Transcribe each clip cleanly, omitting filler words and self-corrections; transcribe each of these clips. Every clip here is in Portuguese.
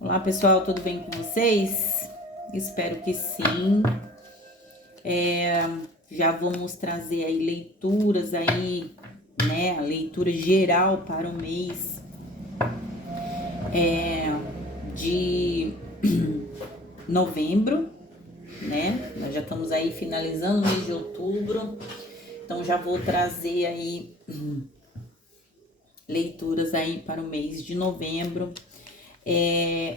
Olá, pessoal, tudo bem com vocês? Espero que sim. Já vamos trazer aí leituras aí, né? A leitura geral para o mês de novembro, né? Nós já estamos aí finalizando o mês de outubro, então já vou trazer aí leituras aí para o mês de novembro.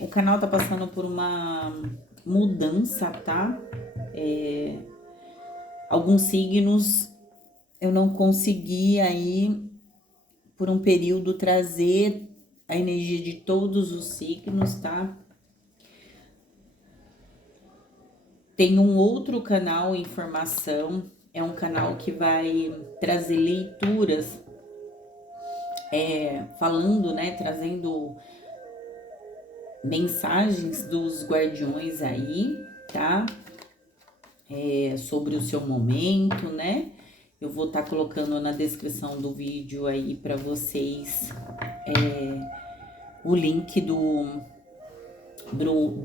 O canal tá passando por uma mudança, tá? Alguns signos eu não consegui aí, por um período, trazer a energia de todos os signos, tá? Tem um outro canal, Informação, é um canal que vai trazer leituras, falando, né, trazendo mensagens dos guardiões aí, tá? Sobre o seu momento, né? Eu vou estar colocando na descrição do vídeo aí para vocês o link do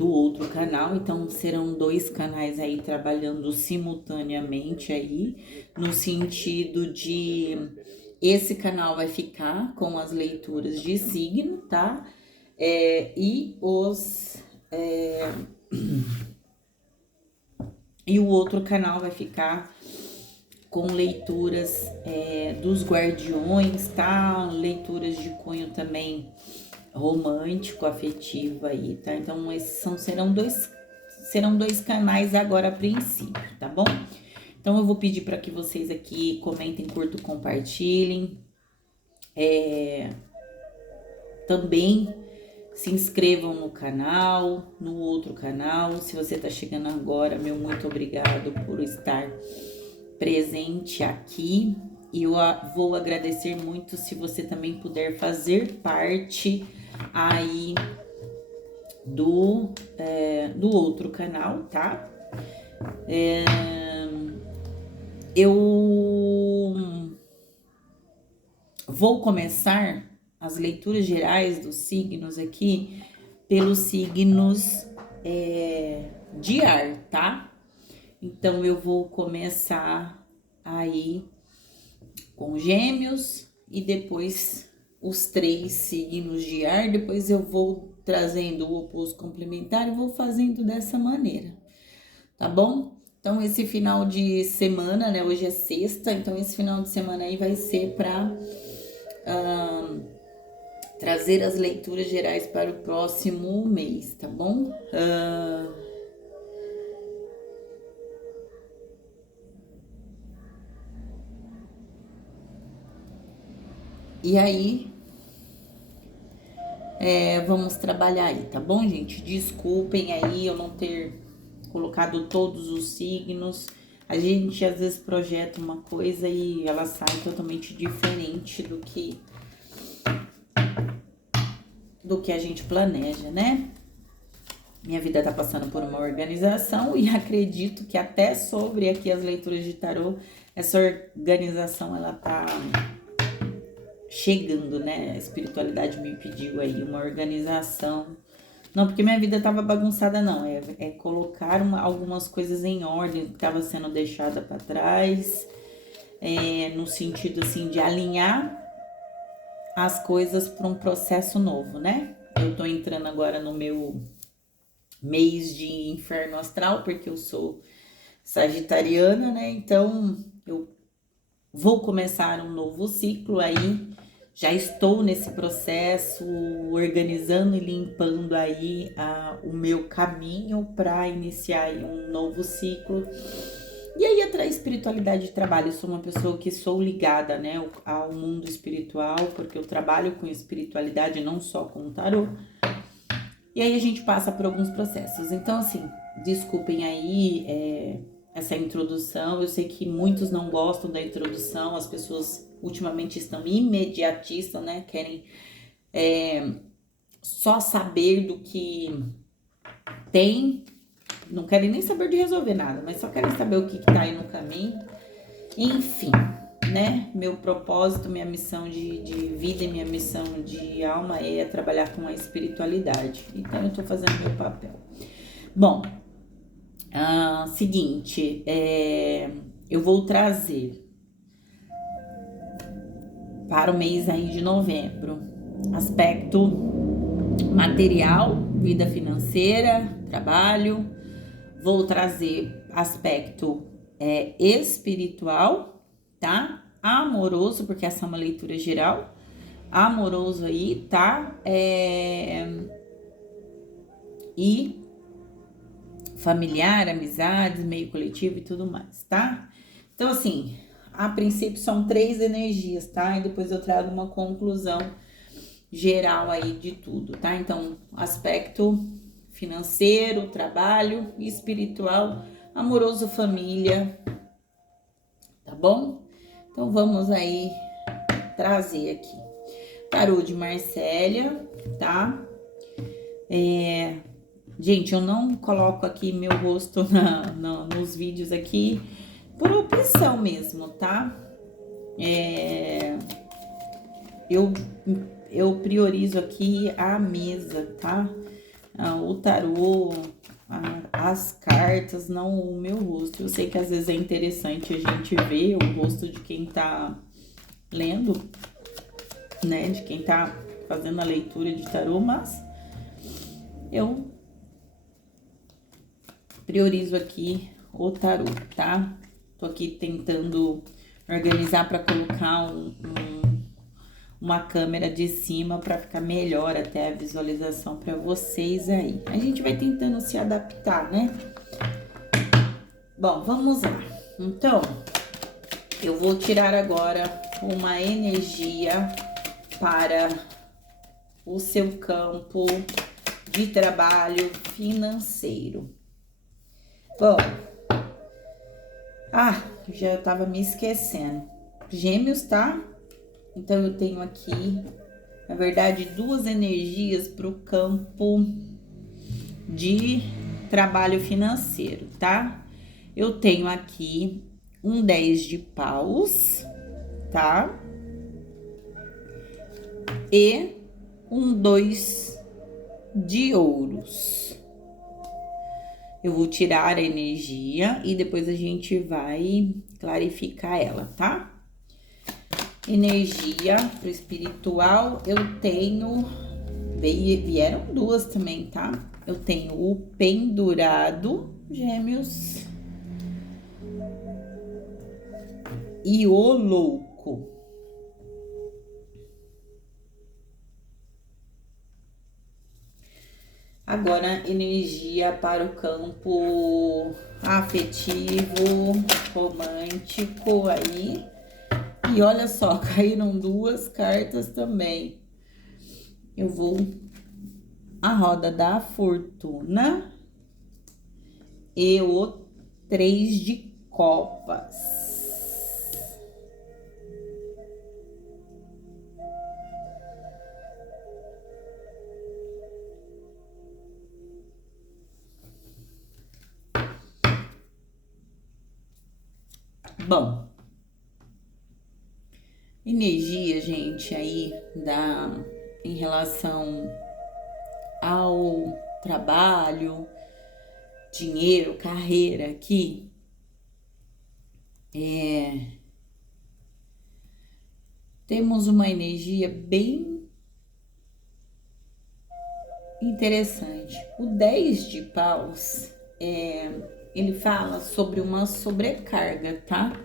outro canal. Então serão dois canais aí trabalhando simultaneamente aí, no sentido de esse canal vai ficar com as leituras de signo, tá? E o outro canal vai ficar com leituras dos guardiões, tá? Leituras de cunho também romântico, afetivo aí, tá? Então esses serão dois canais agora a princípio, tá bom? Então eu vou pedir para que vocês aqui comentem, curtam, compartilhem. Também se inscrevam no canal, no outro canal. Se você tá chegando agora, meu muito obrigado por estar presente aqui. E eu vou agradecer muito se você também puder fazer parte aí do outro canal, tá? Eu vou começar as leituras gerais dos signos aqui pelos signos de ar, tá? Então eu vou começar aí com Gêmeos e depois os três signos de ar. Depois eu vou trazendo o oposto complementar e vou fazendo dessa maneira, tá bom? Então esse final de semana, né? Hoje é sexta, então esse final de semana aí vai ser para trazer as leituras gerais para o próximo mês, tá bom? E aí, vamos trabalhar aí, tá bom, gente? Desculpem aí eu não ter colocado todos os signos. A gente às vezes projeta uma coisa e ela sai totalmente diferente do que a gente planeja, né? Minha vida tá passando por uma organização e acredito que até sobre aqui as leituras de tarô, essa organização ela tá chegando, né? A espiritualidade me pediu aí uma organização. Não porque minha vida tava bagunçada, não. É colocar algumas coisas em ordem que estava sendo deixada para trás, no sentido assim de alinhar as coisas para um processo novo, né? Eu tô entrando agora no meu mês de inferno astral, porque eu sou sagitariana, né? Então eu vou começar um novo ciclo aí. Já estou nesse processo, organizando e limpando aí o meu caminho para iniciar aí um novo ciclo. E aí, atrai espiritualidade de trabalho. Eu sou uma pessoa que sou ligada, né, ao mundo espiritual, porque eu trabalho com espiritualidade, não só com tarô. E aí a gente passa por alguns processos. Então, assim, desculpem aí essa introdução. Eu sei que muitos não gostam da introdução, as pessoas ultimamente estão imediatistas, né? Querem só saber do que tem, não querem nem saber de resolver nada, mas só querem saber o que tá aí no caminho. Enfim, né? Meu propósito, minha missão de vida e minha missão de alma é trabalhar com a espiritualidade. Então, eu tô fazendo meu papel. Bom, seguinte, eu vou trazer para o mês aí de novembro aspecto material, vida financeira, trabalho. Vou trazer aspecto espiritual, tá? Amoroso, porque essa é uma leitura geral. Amoroso aí, tá? E familiar, amizades, meio coletivo e tudo mais, tá? Então, assim, a princípio são 3 energias, tá? E depois eu trago uma conclusão geral aí de tudo, tá? Então, aspecto financeiro, trabalho, espiritual, amoroso, família, tá bom? Então, vamos aí trazer aqui. Tarô de Marcélia, tá? Gente, eu não coloco aqui meu rosto nos vídeos aqui por opção mesmo, tá? Eu priorizo aqui a mesa, tá? O tarô, as cartas, não o meu rosto. Eu sei que às vezes é interessante a gente ver o rosto de quem tá lendo, né? De quem tá fazendo a leitura de tarô, mas eu priorizo aqui o tarô, tá? Tô aqui tentando organizar para colocar uma câmera de cima para ficar melhor até a visualização para vocês aí. A gente vai tentando se adaptar, né? Bom, vamos lá. Então, eu vou tirar agora uma energia para o seu campo de trabalho financeiro. Bom, já tava me esquecendo. Gêmeos, tá? Então, eu tenho aqui, na verdade, 2 energias para o campo de trabalho financeiro, tá? Eu tenho aqui um 10 de paus, tá? E um 2 de ouros. Eu vou tirar a energia e depois a gente vai clarificar ela, tá? Energia pro espiritual, eu tenho... Vieram 2 também, tá? Eu tenho o pendurado, Gêmeos, e o louco. Agora, energia para o campo afetivo, romântico aí. E olha só, caíram 2 cartas também. Eu vou a roda da fortuna e o 3 de copas. Bom, energia, gente, aí em relação ao trabalho, dinheiro, carreira aqui, temos uma energia bem interessante. O 10 de paus, ele fala sobre uma sobrecarga, tá?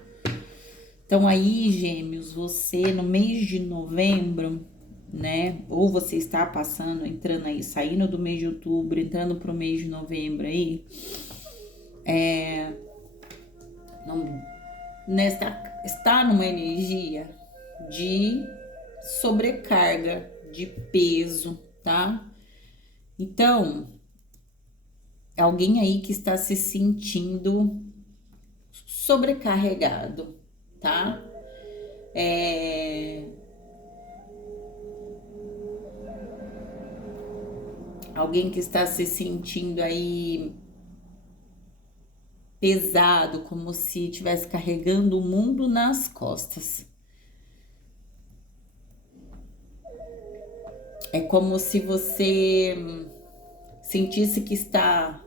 Então aí, Gêmeos, você no mês de novembro, né? Ou você está passando, entrando aí, saindo do mês de outubro, entrando pro mês de novembro aí, está numa energia de sobrecarga, de peso, tá? Então, alguém aí que está se sentindo sobrecarregado, tá? Alguém que está se sentindo aí pesado, como se estivesse carregando o mundo nas costas. É como se você sentisse que está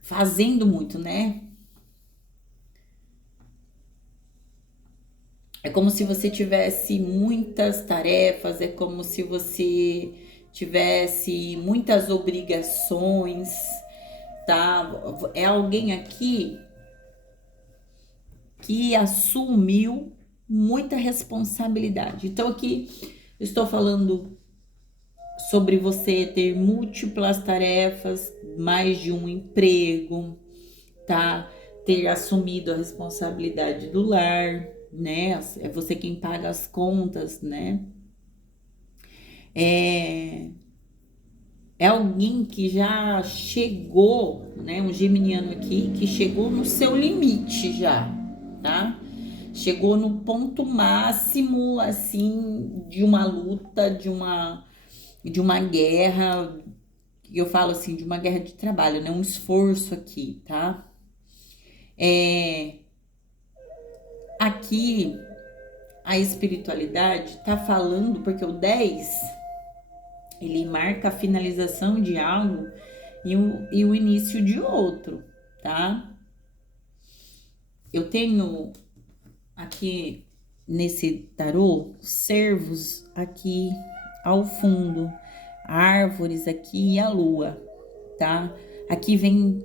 fazendo muito, né? É como se você tivesse muitas tarefas, é como se você tivesse muitas obrigações, tá? É alguém aqui que assumiu muita responsabilidade. Então, aqui eu estou falando sobre você ter múltiplas tarefas, mais de um emprego, tá? Ter assumido a responsabilidade do lar, né? É você quem paga as contas, né? É, é alguém que já chegou, né? Um geminiano aqui que chegou no seu limite já, tá? Chegou no ponto máximo, assim, de uma luta, de uma guerra, eu falo assim, de uma guerra de trabalho, né? Um esforço aqui, tá? Aqui a espiritualidade tá falando, porque o 10 ele marca a finalização de algo e o início de outro, tá? Eu tenho aqui nesse tarô cervos aqui ao fundo, árvores aqui e a lua, tá? Aqui vem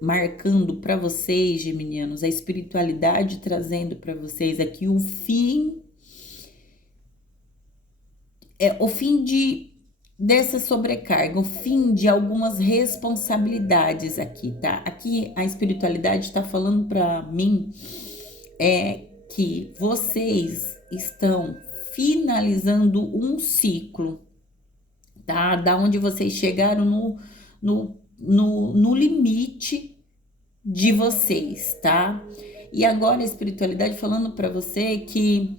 marcando para vocês, geminianos, a espiritualidade trazendo para vocês aqui o fim dessa sobrecarga, o fim de algumas responsabilidades aqui, tá? Aqui a espiritualidade está falando para mim que vocês estão finalizando um ciclo, tá? Da onde vocês chegaram no limite de vocês, tá? E agora a espiritualidade falando para você que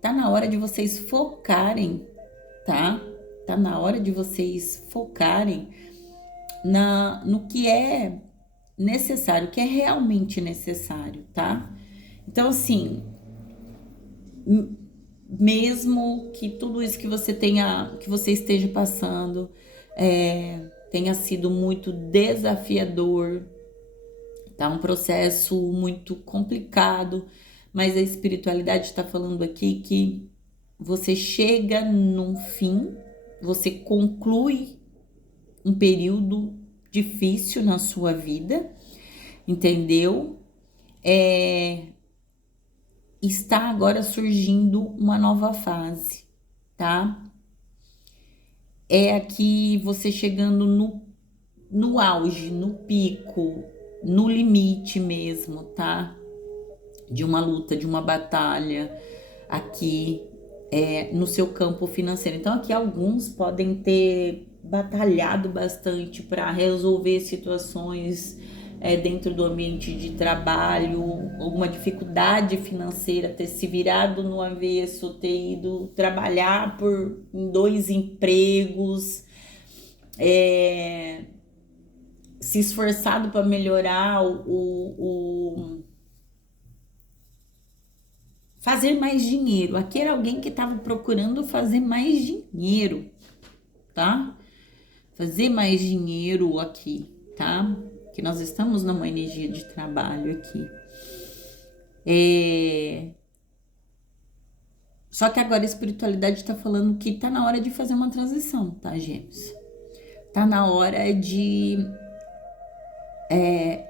tá na hora de vocês focarem, tá? Tá na hora de vocês focarem no que é necessário, o que é realmente necessário, tá? Então, assim, mesmo que tudo isso que você esteja passando, tenha sido muito desafiador, tá? Um processo muito complicado, mas a espiritualidade está falando aqui que você chega num fim, você conclui um período difícil na sua vida, entendeu? Está agora surgindo uma nova fase, tá? É aqui você chegando no auge, no pico, no limite mesmo, tá? De uma luta, de uma batalha aqui no seu campo financeiro. Então, aqui alguns podem ter batalhado bastante para resolver situações dentro do ambiente de trabalho, alguma dificuldade financeira, ter se virado no avesso, ter ido trabalhar em 2 empregos, se esforçado para melhorar fazer mais dinheiro. Aqui era alguém que estava procurando fazer mais dinheiro, tá? Fazer mais dinheiro aqui, tá? Que nós estamos numa energia de trabalho aqui. Só que agora a espiritualidade está falando que tá na hora de fazer uma transição, tá, gêmeos? Tá na hora de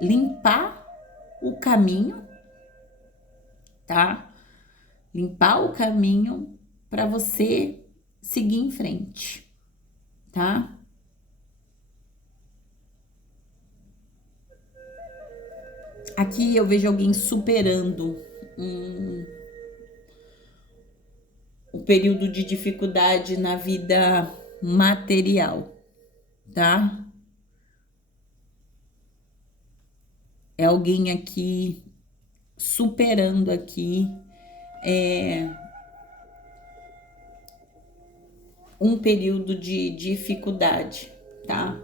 limpar o caminho, tá? Limpar o caminho para você seguir em frente, tá? Aqui eu vejo alguém superando um período de dificuldade na vida material, tá? É alguém aqui superando aqui um período de dificuldade, tá?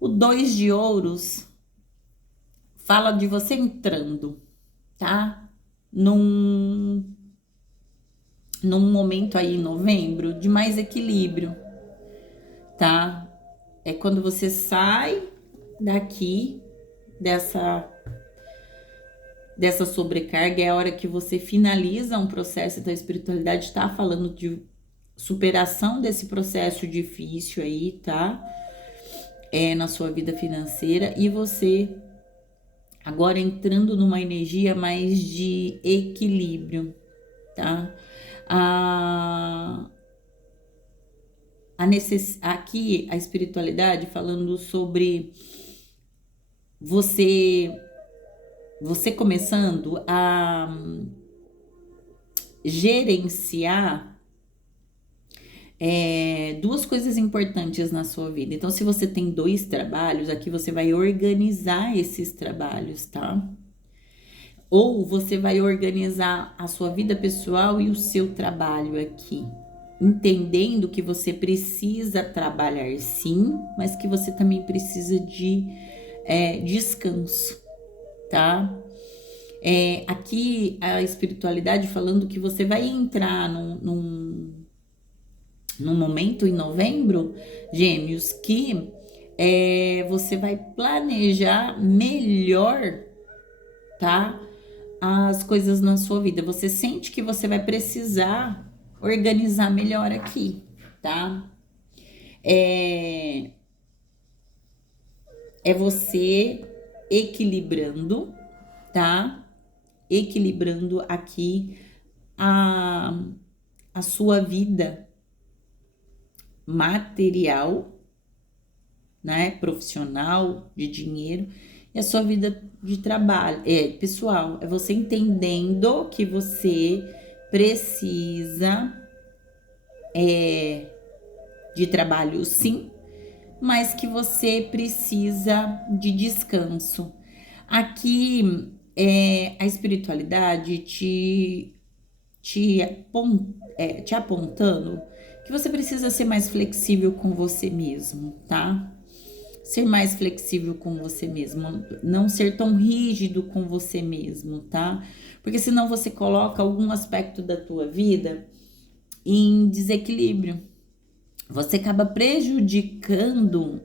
O 2 de ouros fala de você entrando, tá? Num momento aí em novembro de mais equilíbrio, tá? É quando você sai daqui dessa sobrecarga, é a hora que você finaliza um processo. Então a espiritualidade está falando de superação desse processo difícil aí, tá? Na sua vida financeira, e você agora entrando numa energia mais de equilíbrio, tá? Aqui a espiritualidade falando sobre você começando a gerenciar duas coisas importantes na sua vida. Então, se você tem 2 trabalhos, aqui você vai organizar esses trabalhos, tá? Ou você vai organizar a sua vida pessoal e o seu trabalho aqui, entendendo que você precisa trabalhar sim, mas que você também precisa de descanso, tá? Aqui a espiritualidade falando que você vai entrar num momento em novembro, Gêmeos, que você vai planejar melhor, tá? As coisas na sua vida. Você sente que você vai precisar organizar melhor aqui, tá? É você equilibrando, tá? Equilibrando aqui a sua vida material, né? Profissional, de dinheiro, e a sua vida de trabalho, pessoal. É você entendendo que você precisa de trabalho, sim, mas que você precisa de descanso. Aqui a espiritualidade te apontando que você precisa ser mais flexível com você mesmo, tá? Ser mais flexível com você mesmo, não ser tão rígido com você mesmo, tá? Porque senão você coloca algum aspecto da tua vida em desequilíbrio. Você acaba prejudicando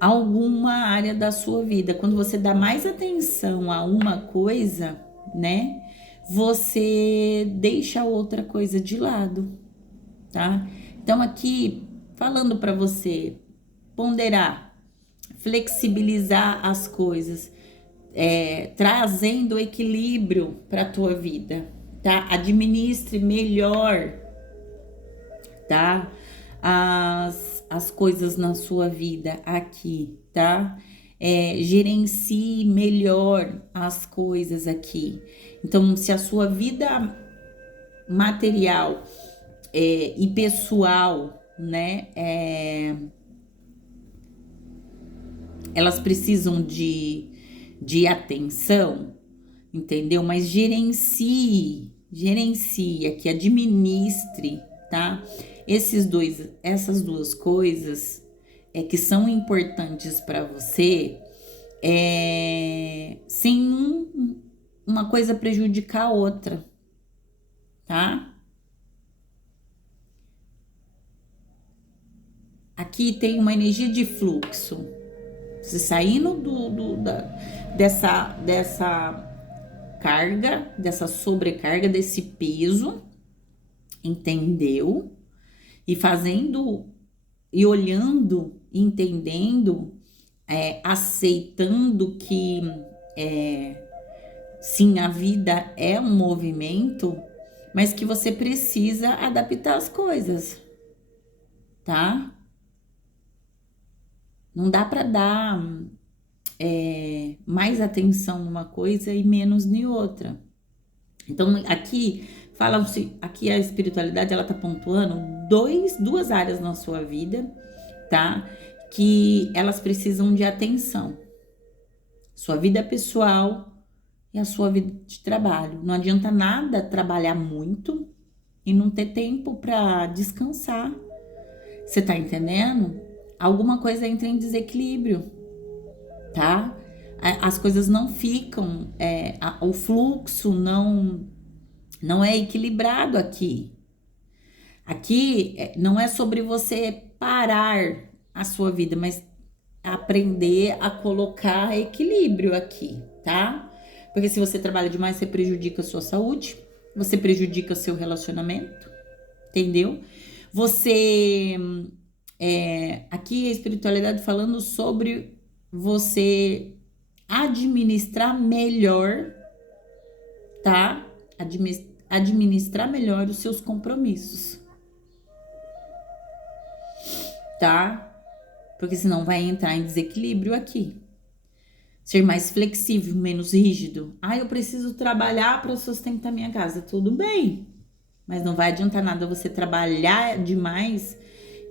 alguma área da sua vida. Quando você dá mais atenção a uma coisa, né? Você deixa outra coisa de lado, tá? Então aqui falando para você ponderar, flexibilizar as coisas, trazendo equilíbrio para a tua vida, tá? Administre melhor, tá? As coisas na sua vida aqui, tá? Gerencie melhor as coisas aqui. Então, se a sua vida material e pessoal, né, elas precisam de atenção, entendeu? Mas gerencie aqui, administre, tá? Essas duas coisas que são importantes para você, sem uma coisa prejudicar a outra, tá? Aqui tem uma energia de fluxo. Você saindo dessa carga, dessa sobrecarga, desse peso, entendeu? E fazendo, e olhando, entendendo, aceitando que sim, a vida é um movimento, mas que você precisa adaptar as coisas, tá? Não dá para dar mais atenção numa coisa e menos em outra. Então, aqui aqui a espiritualidade, ela tá pontuando duas áreas na sua vida, tá? Que elas precisam de atenção. Sua vida pessoal e a sua vida de trabalho. Não adianta nada trabalhar muito, e não ter tempo para descansar. Você tá entendendo? Alguma coisa entra em desequilíbrio, tá? As coisas não ficam, o fluxo não é equilibrado aqui. Aqui não é sobre você parar a sua vida, mas aprender a colocar equilíbrio aqui, tá? Porque se você trabalha demais, você prejudica a sua saúde, você prejudica seu relacionamento, entendeu? Você aqui a espiritualidade falando sobre você administrar melhor, tá? Administrar melhor os seus compromissos, tá? Porque senão vai entrar em desequilíbrio aqui. Ser mais flexível, menos rígido. Ah, eu preciso trabalhar para sustentar minha casa. Tudo bem, mas não vai adiantar nada você trabalhar demais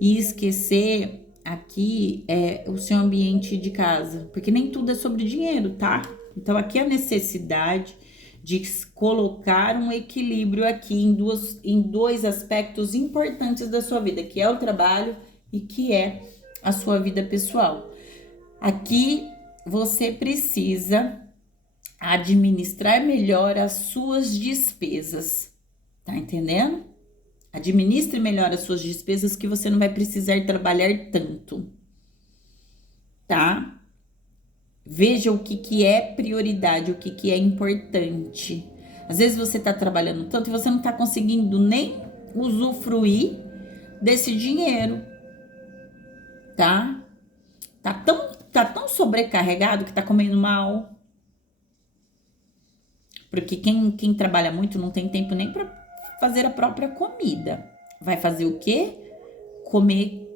e esquecer aqui o seu ambiente de casa, porque nem tudo é sobre dinheiro, tá? Então aqui a necessidade de colocar um equilíbrio aqui em dois aspectos importantes da sua vida, que é o trabalho e que é a sua vida pessoal. Aqui você precisa administrar melhor as suas despesas, tá entendendo? Administre melhor as suas despesas que você não vai precisar trabalhar tanto, tá? Veja o que é prioridade, o que é importante. Às vezes você tá trabalhando tanto e você não tá conseguindo nem usufruir desse dinheiro, tá? Tá tão sobrecarregado que tá comendo mal. Porque quem trabalha muito não tem tempo nem para fazer a própria comida. Vai fazer o quê? Comer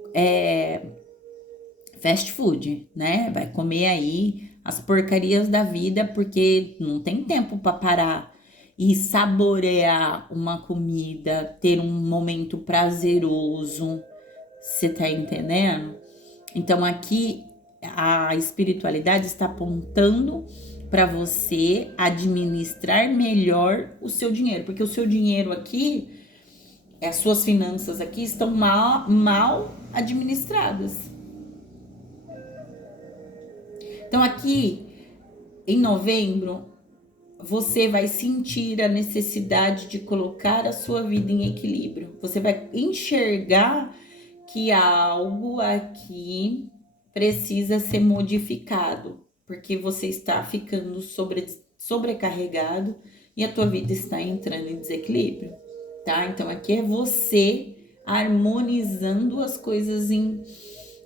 fast food, né? Vai comer aí as porcarias da vida porque não tem tempo para parar e saborear uma comida, ter um momento prazeroso. Você tá entendendo? Então aqui a espiritualidade está apontando para você administrar melhor o seu dinheiro, porque o seu dinheiro aqui, as suas finanças aqui estão mal administradas. Então aqui em novembro você vai sentir a necessidade de colocar a sua vida em equilíbrio. Você vai enxergar que algo aqui precisa ser modificado, porque você está ficando sobrecarregado e a tua vida está entrando em desequilíbrio, tá? Então aqui é você harmonizando as coisas em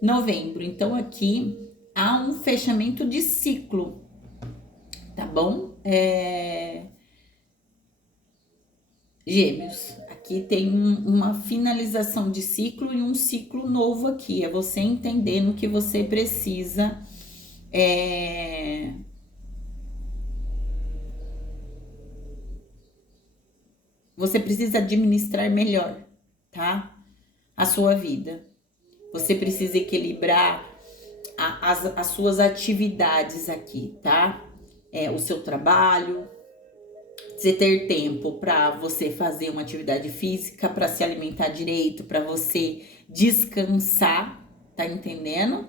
novembro. Então aqui há um fechamento de ciclo, tá bom? Gêmeos, aqui tem uma finalização de ciclo e um ciclo novo aqui. É você entendendo que você precisa você precisa administrar melhor, tá? A sua vida. Você precisa equilibrar as suas atividades aqui, tá? O seu trabalho, você ter tempo para você fazer uma atividade física, para se alimentar direito, para você descansar, tá entendendo?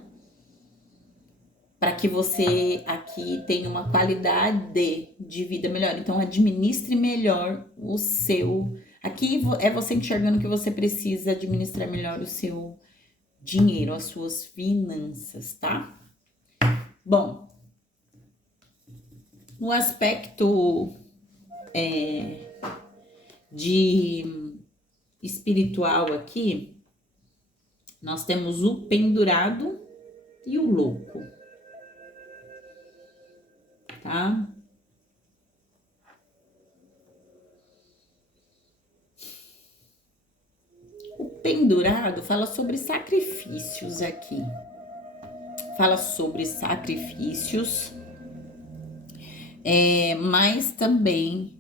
Para que você aqui tenha uma qualidade de vida melhor. Então, administre melhor o seu. Aqui é você enxergando que você precisa administrar melhor o seu dinheiro, as suas finanças, tá? Bom, no aspecto de espiritual aqui, nós temos o pendurado e o louco, tá? O pendurado fala sobre sacrifícios aqui. Fala sobre sacrifícios, mas também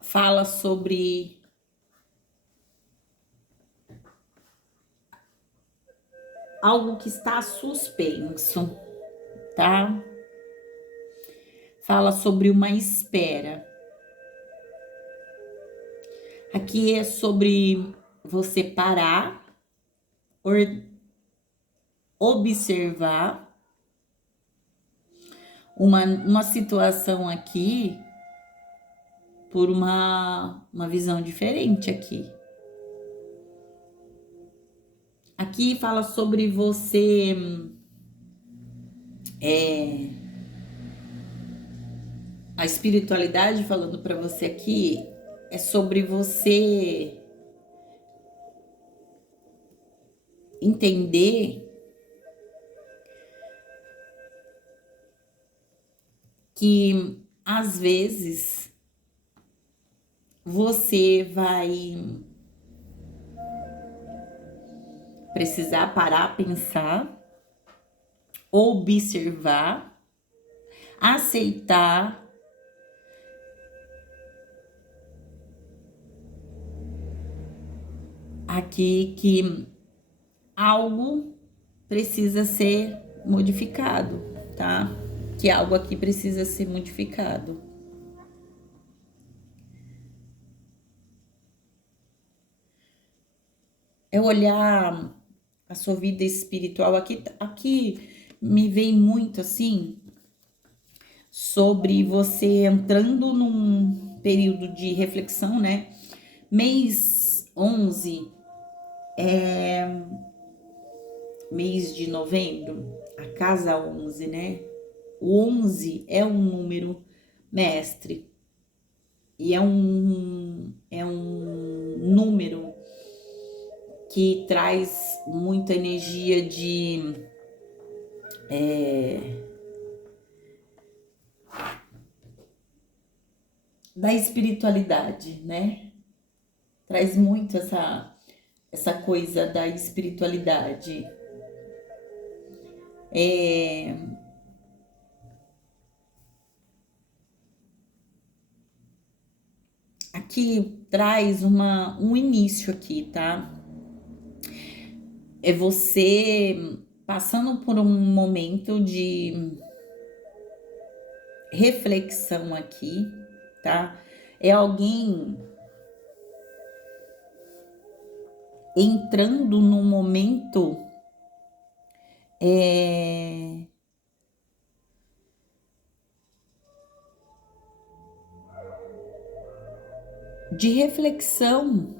fala sobre algo que está suspenso, tá? Fala sobre uma espera. Aqui é sobre você parar, observar uma situação aqui por uma visão diferente aqui. Aqui fala sobre você a espiritualidade falando para você aqui é sobre você entender que às vezes você vai precisar parar, pensar, observar, aceitar aqui que algo precisa ser modificado, tá? Que algo aqui precisa ser modificado. É olhar a sua vida espiritual. Aqui me vem muito assim sobre você entrando num período de reflexão, né? Mês 11 mês de novembro, a casa 11, né? O 11 é um número mestre e é um número que traz muita energia da espiritualidade, né? Traz muito essa coisa da espiritualidade. Aqui traz um início aqui, tá? É você passando por um momento de reflexão aqui, tá? É alguém entrando num momento de reflexão,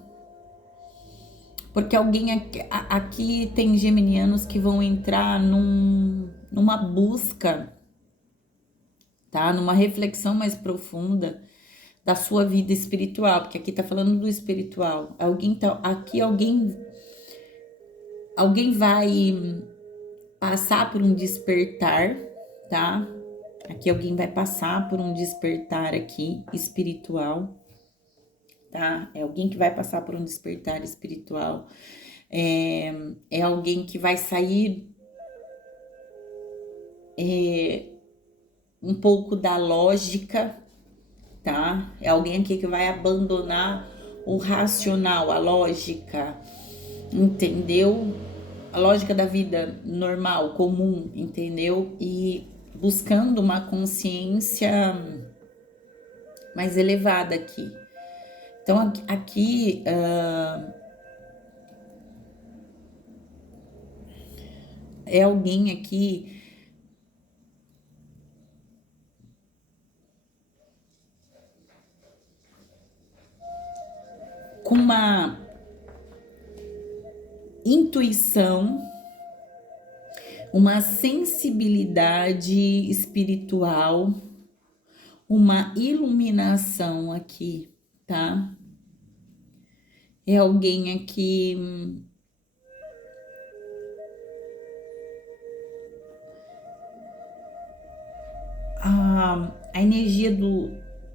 porque alguém aqui tem geminianos que vão entrar numa busca, tá? Numa reflexão mais profunda da sua vida espiritual, porque aqui tá falando do espiritual. Aqui alguém vai passar por um despertar, tá? Aqui alguém vai passar por um despertar aqui espiritual, tá? É alguém que vai passar por um despertar espiritual. É alguém que vai sair um pouco da lógica, tá? É alguém aqui que vai abandonar o racional, a lógica, entendeu? A lógica da vida normal, comum, entendeu? E buscando uma consciência mais elevada aqui. Então, aqui é alguém aqui com uma intuição, uma sensibilidade espiritual, uma iluminação aqui, tá? É alguém aqui a energia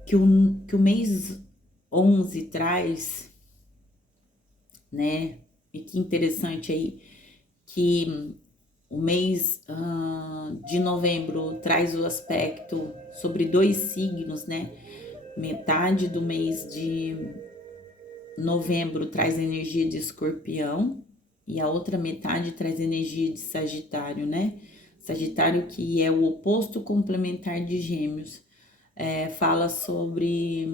que o mês 11 traz, né? E que interessante aí que o mês de novembro traz o aspecto sobre 2 signos, né? Metade do mês de novembro traz energia de Escorpião e a outra metade traz energia de Sagitário, né? Sagitário, que é o oposto complementar de Gêmeos, fala sobre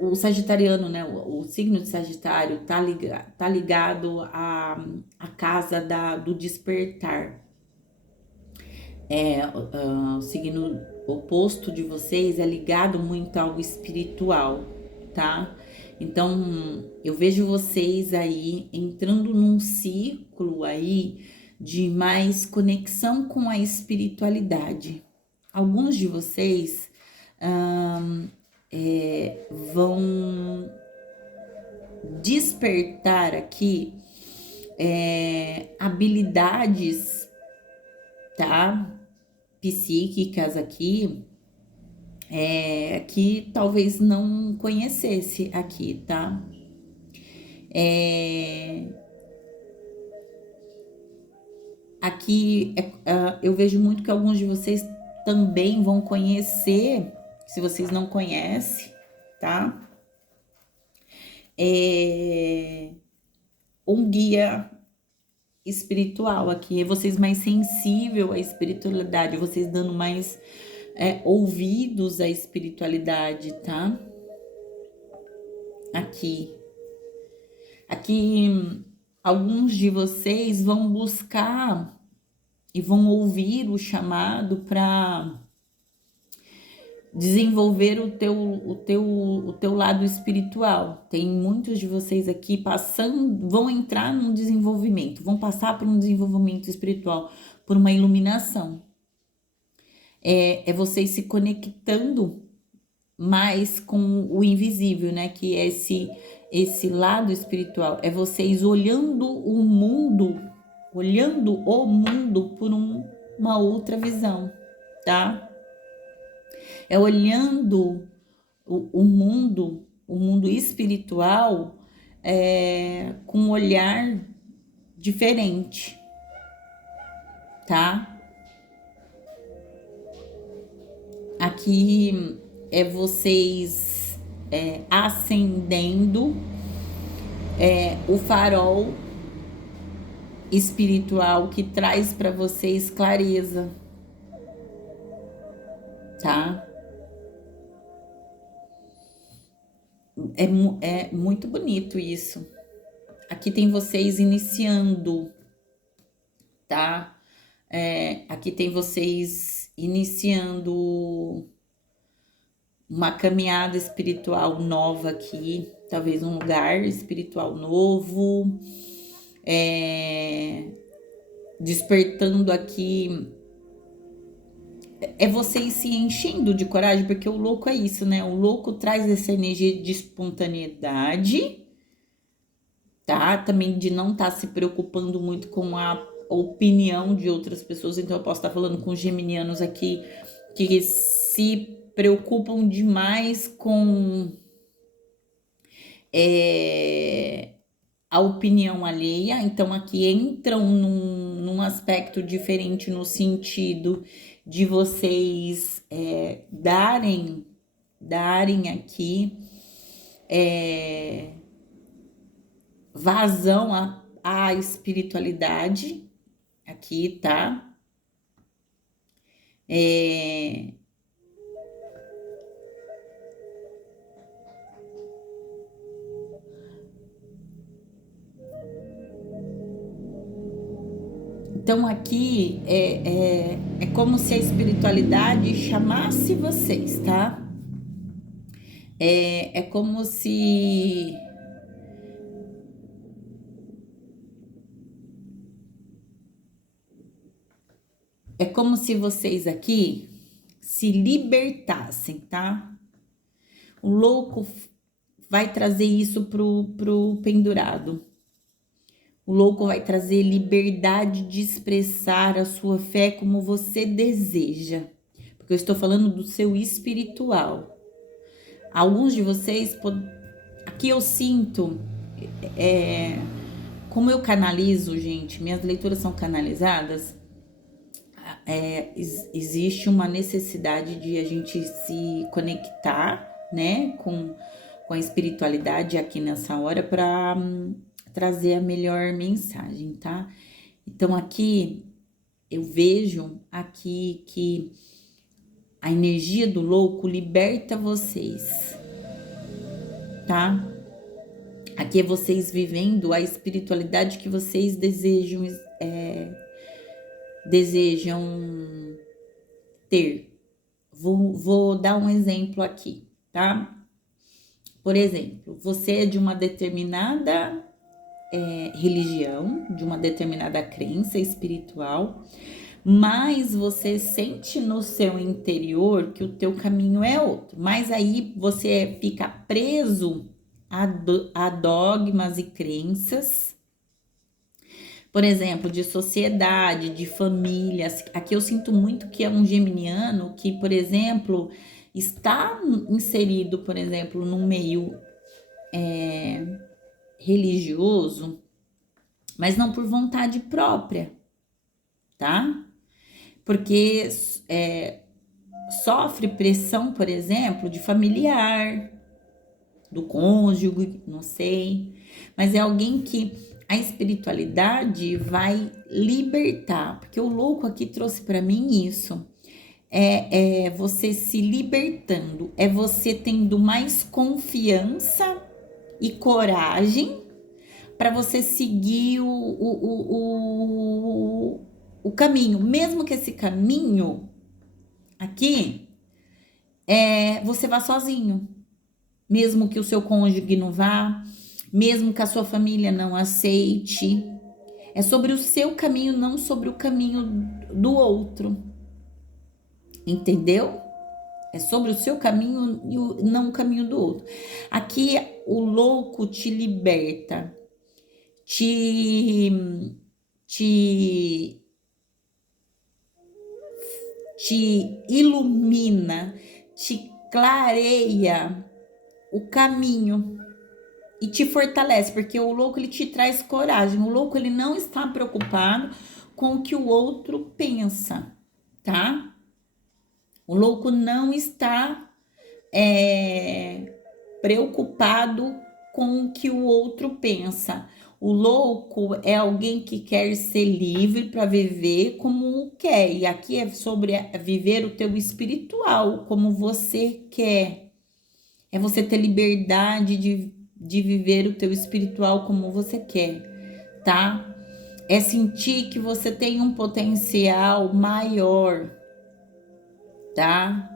o sagitariano, né? O signo de Sagitário tá ligado à casa do despertar. O signo oposto de vocês é ligado muito ao espiritual, tá? Então, eu vejo vocês aí entrando num ciclo aí de mais conexão com a espiritualidade. Alguns de vocês vão despertar aqui habilidades, tá? Psíquicas aqui, que talvez não conhecesse aqui, tá? Aqui eu vejo muito que alguns de vocês também vão conhecer, se vocês não conhecem, tá? Um guia espiritual aqui, é vocês mais sensível à espiritualidade, vocês dando mais ouvidos à espiritualidade, tá? Aqui, alguns de vocês vão buscar e vão ouvir o chamado para desenvolver o teu lado espiritual. Tem muitos de vocês aqui vão entrar num desenvolvimento, vão passar por um desenvolvimento espiritual, por uma iluminação. É vocês se conectando mais com o invisível, né? Que é esse lado espiritual. É vocês olhando o mundo por uma outra visão, tá? É olhando o mundo espiritual com um olhar diferente, tá? Aqui é vocês acendendo o farol espiritual que traz para vocês clareza, tá? É muito bonito isso. Aqui tem vocês iniciando, tá? Aqui tem vocês iniciando uma caminhada espiritual nova aqui, talvez um lugar espiritual novo, despertando aqui. É vocês se enchendo de coragem, porque o louco é isso, né? O louco traz essa energia de espontaneidade, tá? Também de não estar se preocupando muito com a opinião de outras pessoas. Então eu posso estar falando com geminianos aqui que se preocupam demais com a opinião alheia. Então aqui entram num aspecto diferente, no sentido de vocês darem aqui vazão à espiritualidade aqui, tá? Então aqui é como se a espiritualidade chamasse vocês, tá? É como se vocês aqui se libertassem, tá? O louco vai trazer isso pro pendurado. O louco vai trazer liberdade de expressar a sua fé como você deseja. Porque eu estou falando do seu espiritual. Alguns de vocês, aqui eu sinto, como eu canalizo, gente, minhas leituras são canalizadas, existe uma necessidade de a gente se conectar, né, com a espiritualidade aqui nessa hora para trazer a melhor mensagem, tá? Então aqui eu vejo aqui que a energia do louco liberta vocês. tá? Aqui é vocês vivendo a espiritualidade que vocês desejam ter. Vou dar um exemplo aqui, tá? Por exemplo, você é de uma determinada religião, de uma determinada crença espiritual, mas você sente no seu interior que o teu caminho é outro. Mas aí você fica preso a dogmas e crenças, por exemplo, de sociedade, de famílias. Aqui eu sinto muito que é um geminiano que, por exemplo, está inserido, por exemplo, num meio religioso, mas não por vontade própria, tá? Porque sofre pressão, por exemplo, de familiar, do cônjuge, não sei, mas é alguém que a espiritualidade vai libertar, porque o louco aqui trouxe para mim isso. É você se libertando, é você tendo mais confiança e coragem para você seguir o caminho, mesmo que esse caminho aqui você vá sozinho, mesmo que o seu cônjuge não vá, mesmo que a sua família não aceite. É sobre o seu caminho, não sobre o caminho do outro. Entendeu? É sobre o seu caminho e não o caminho do outro. Aqui o louco te liberta, te ilumina, te clareia o caminho e te fortalece, porque o louco ele te traz coragem. O louco ele não está preocupado com o que o outro pensa, tá? O louco não está preocupado com o que o outro pensa. O louco é alguém que quer ser livre para viver como quer. E aqui é sobre viver o teu espiritual, como você quer. É você ter liberdade de viver o teu espiritual como você quer, tá? É sentir que você tem um potencial maior, tá?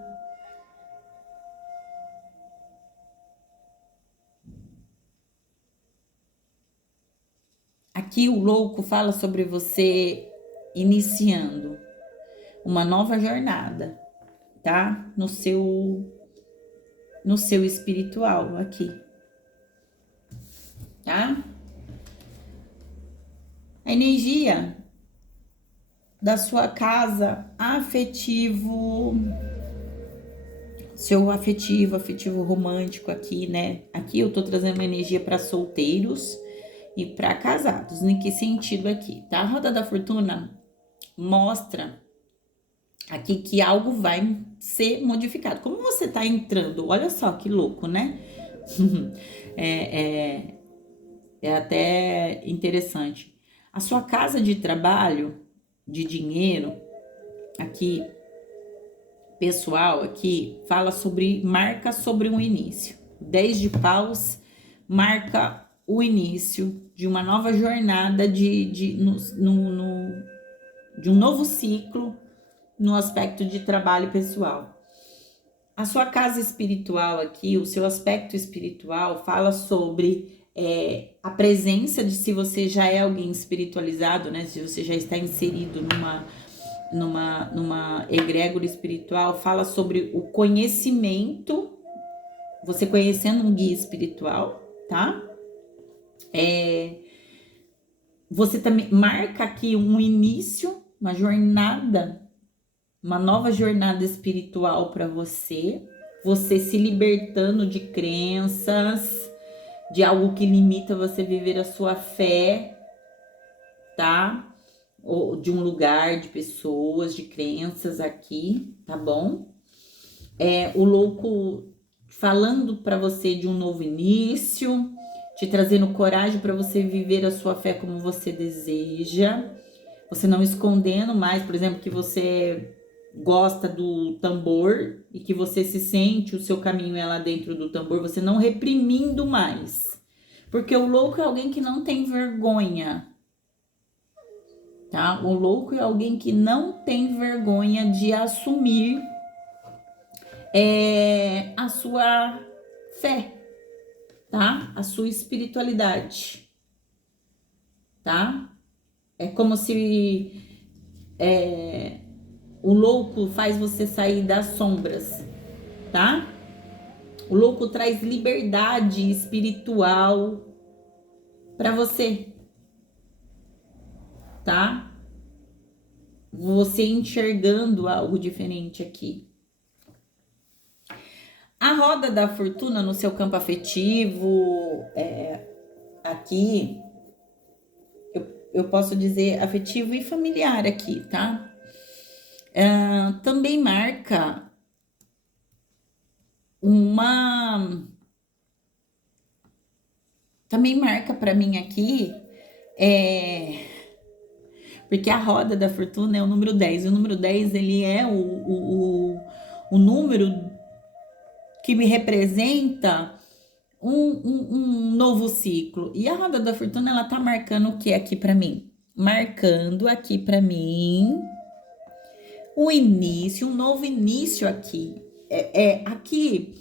Aqui o louco fala sobre você iniciando uma nova jornada, tá? No seu espiritual aqui, tá? A energia da sua casa seu afetivo romântico aqui, né? Aqui eu tô trazendo uma energia para solteiros e para casados. Em que sentido aqui? Tá? A roda da fortuna mostra aqui que algo vai ser modificado. Como você tá entrando, olha só que louco, né? É até interessante. A sua casa de trabalho, de dinheiro, aqui, pessoal, aqui, marca sobre um início. 10 de paus marca o início de uma nova jornada de um novo ciclo no aspecto de trabalho pessoal. A sua casa espiritual aqui, o seu aspecto espiritual fala sobre a presença de, se você já é alguém espiritualizado, né? Se você já está inserido numa egrégora espiritual, fala sobre o conhecimento, você conhecendo um guia espiritual, tá? Você também marca aqui um início, uma jornada, uma nova jornada espiritual para você se libertando de crenças, de algo que limita você viver a sua fé, tá? Ou de um lugar, de pessoas, de crenças aqui, tá bom? O louco falando para você de um novo início, te trazendo coragem para você viver a sua fé como você deseja, você não escondendo mais, por exemplo, que você gosta do tambor e que você se sente, o seu caminho é lá dentro do tambor, você não reprimindo mais. Porque o louco é alguém que não tem vergonha, tá? O louco é alguém que não tem vergonha de assumir a sua fé, tá? A sua espiritualidade, tá? É como se o louco faz você sair das sombras, tá? O louco traz liberdade espiritual para você, tá? Você enxergando algo diferente aqui. A roda da fortuna no seu campo afetivo, aqui, eu posso dizer afetivo e familiar aqui, tá? Também marca também marca para mim aqui, porque a roda da fortuna é o número 10, e o número 10 ele é o número que me representa um novo ciclo. E a roda da fortuna, ela tá marcando o que aqui para mim? Marcando aqui para mim o início, um novo início aqui. Aqui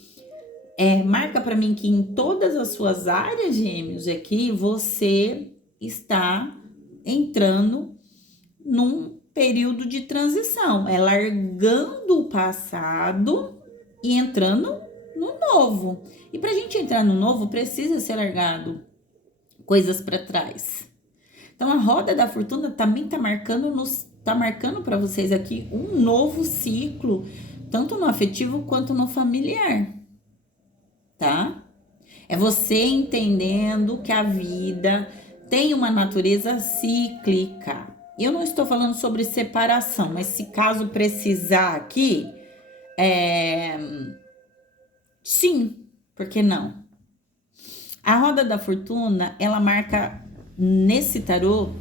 marca para mim que em todas as suas áreas, gêmeos, aqui você está entrando num período de transição, largando o passado e entrando no novo. E para a gente entrar no novo, precisa ser largado coisas para trás. Então a roda da fortuna também tá marcando para vocês aqui um novo ciclo, tanto no afetivo quanto no familiar, tá? É você entendendo que a vida tem uma natureza cíclica. Eu não estou falando sobre separação, mas se caso precisar aqui, sim, por que não? A roda da fortuna, ela marca, nesse tarô,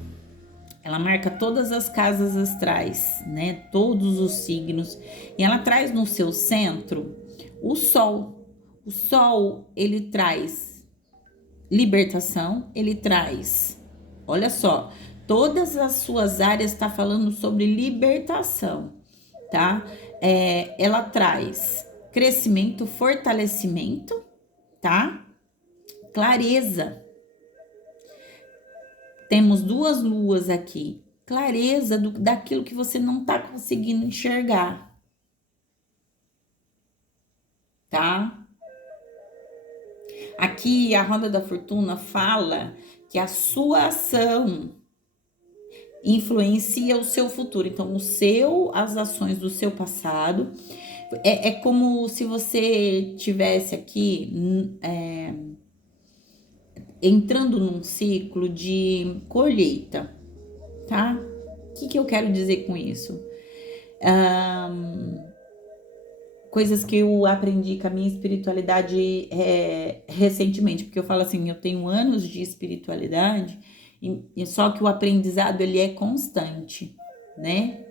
ela marca todas as casas astrais, né? Todos os signos. E ela traz no seu centro o sol. O sol, ele traz libertação, ele traz, olha só, todas as suas áreas tá falando sobre libertação, tá? Ela traz crescimento, fortalecimento, tá? Clareza. Temos duas luas aqui. Clareza daquilo que você não tá conseguindo enxergar, tá? Aqui a roda da fortuna fala que a sua ação influencia o seu futuro. Então, as ações do seu passado é como se você tivesse aqui entrando num ciclo de colheita, tá? O que eu quero dizer com isso? Coisas que eu aprendi com a minha espiritualidade recentemente, porque eu falo assim, eu tenho anos de espiritualidade, e só que o aprendizado ele é constante, né?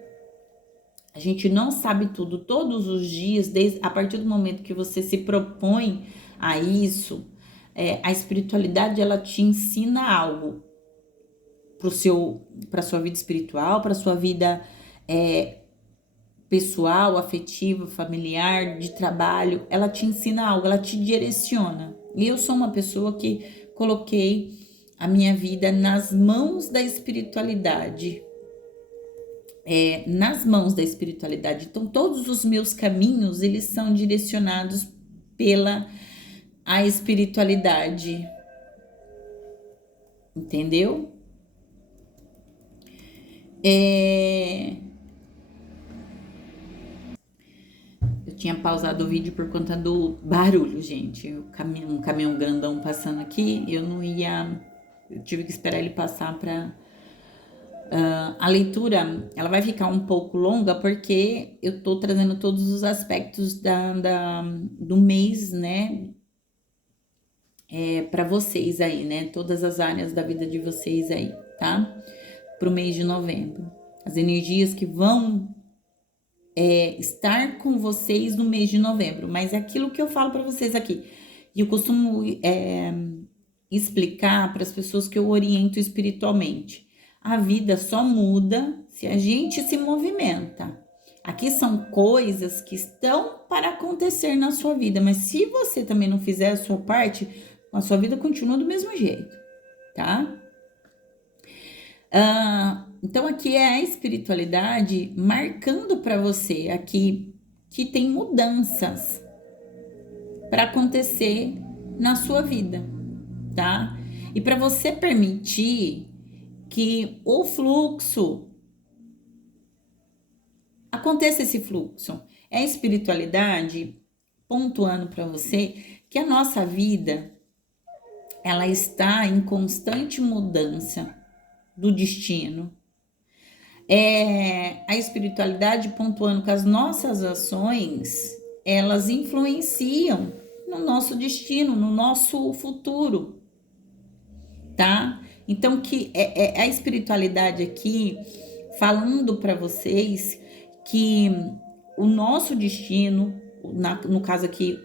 A gente não sabe tudo todos os dias, a partir do momento que você se propõe a isso, a espiritualidade ela te ensina algo para sua vida espiritual, para sua vida pessoal, afetivo, familiar, de trabalho, ela te ensina algo, ela te direciona. E eu sou uma pessoa que coloquei a minha vida nas mãos da espiritualidade. Nas mãos da espiritualidade. Então, todos os meus caminhos, eles são direcionados pela a espiritualidade. Entendeu? Eu tinha pausado o vídeo por conta do barulho, gente. Um caminhão grandão passando aqui, eu tive que esperar ele passar para a leitura. Ela vai ficar um pouco longa porque eu tô trazendo todos os aspectos do mês, né? Para vocês aí, né? Todas as áreas da vida de vocês aí, tá? Pro mês de novembro. As energias que vão estar com vocês no mês de novembro, mas é aquilo que eu falo para vocês aqui, e eu costumo explicar para as pessoas que eu oriento espiritualmente. A vida só muda se a gente se movimenta. Aqui são coisas que estão para acontecer na sua vida, mas se você também não fizer a sua parte, a sua vida continua do mesmo jeito, tá? Então aqui é a espiritualidade marcando para você aqui que tem mudanças para acontecer na sua vida, tá? E para você permitir que o fluxo aconteça, esse fluxo. É a espiritualidade pontuando para você que a nossa vida ela está em constante mudança do destino. A espiritualidade pontuando que as nossas ações elas influenciam no nosso destino, no nosso futuro, tá? Então que a espiritualidade aqui falando para vocês que o nosso destino, no caso aqui,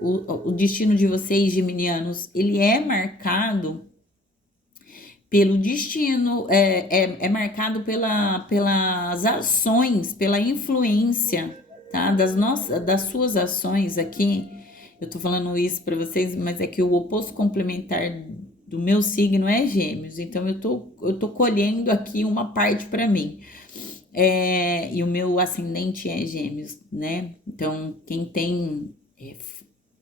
o destino de vocês, geminianos, ele é marcado pelo destino, é marcado pelas ações, pela influência, tá? Das suas ações aqui. Eu tô falando isso para vocês, mas é que o oposto complementar do meu signo é Gêmeos, então eu tô colhendo aqui uma parte para mim. E o meu ascendente é Gêmeos, né? Então, quem tem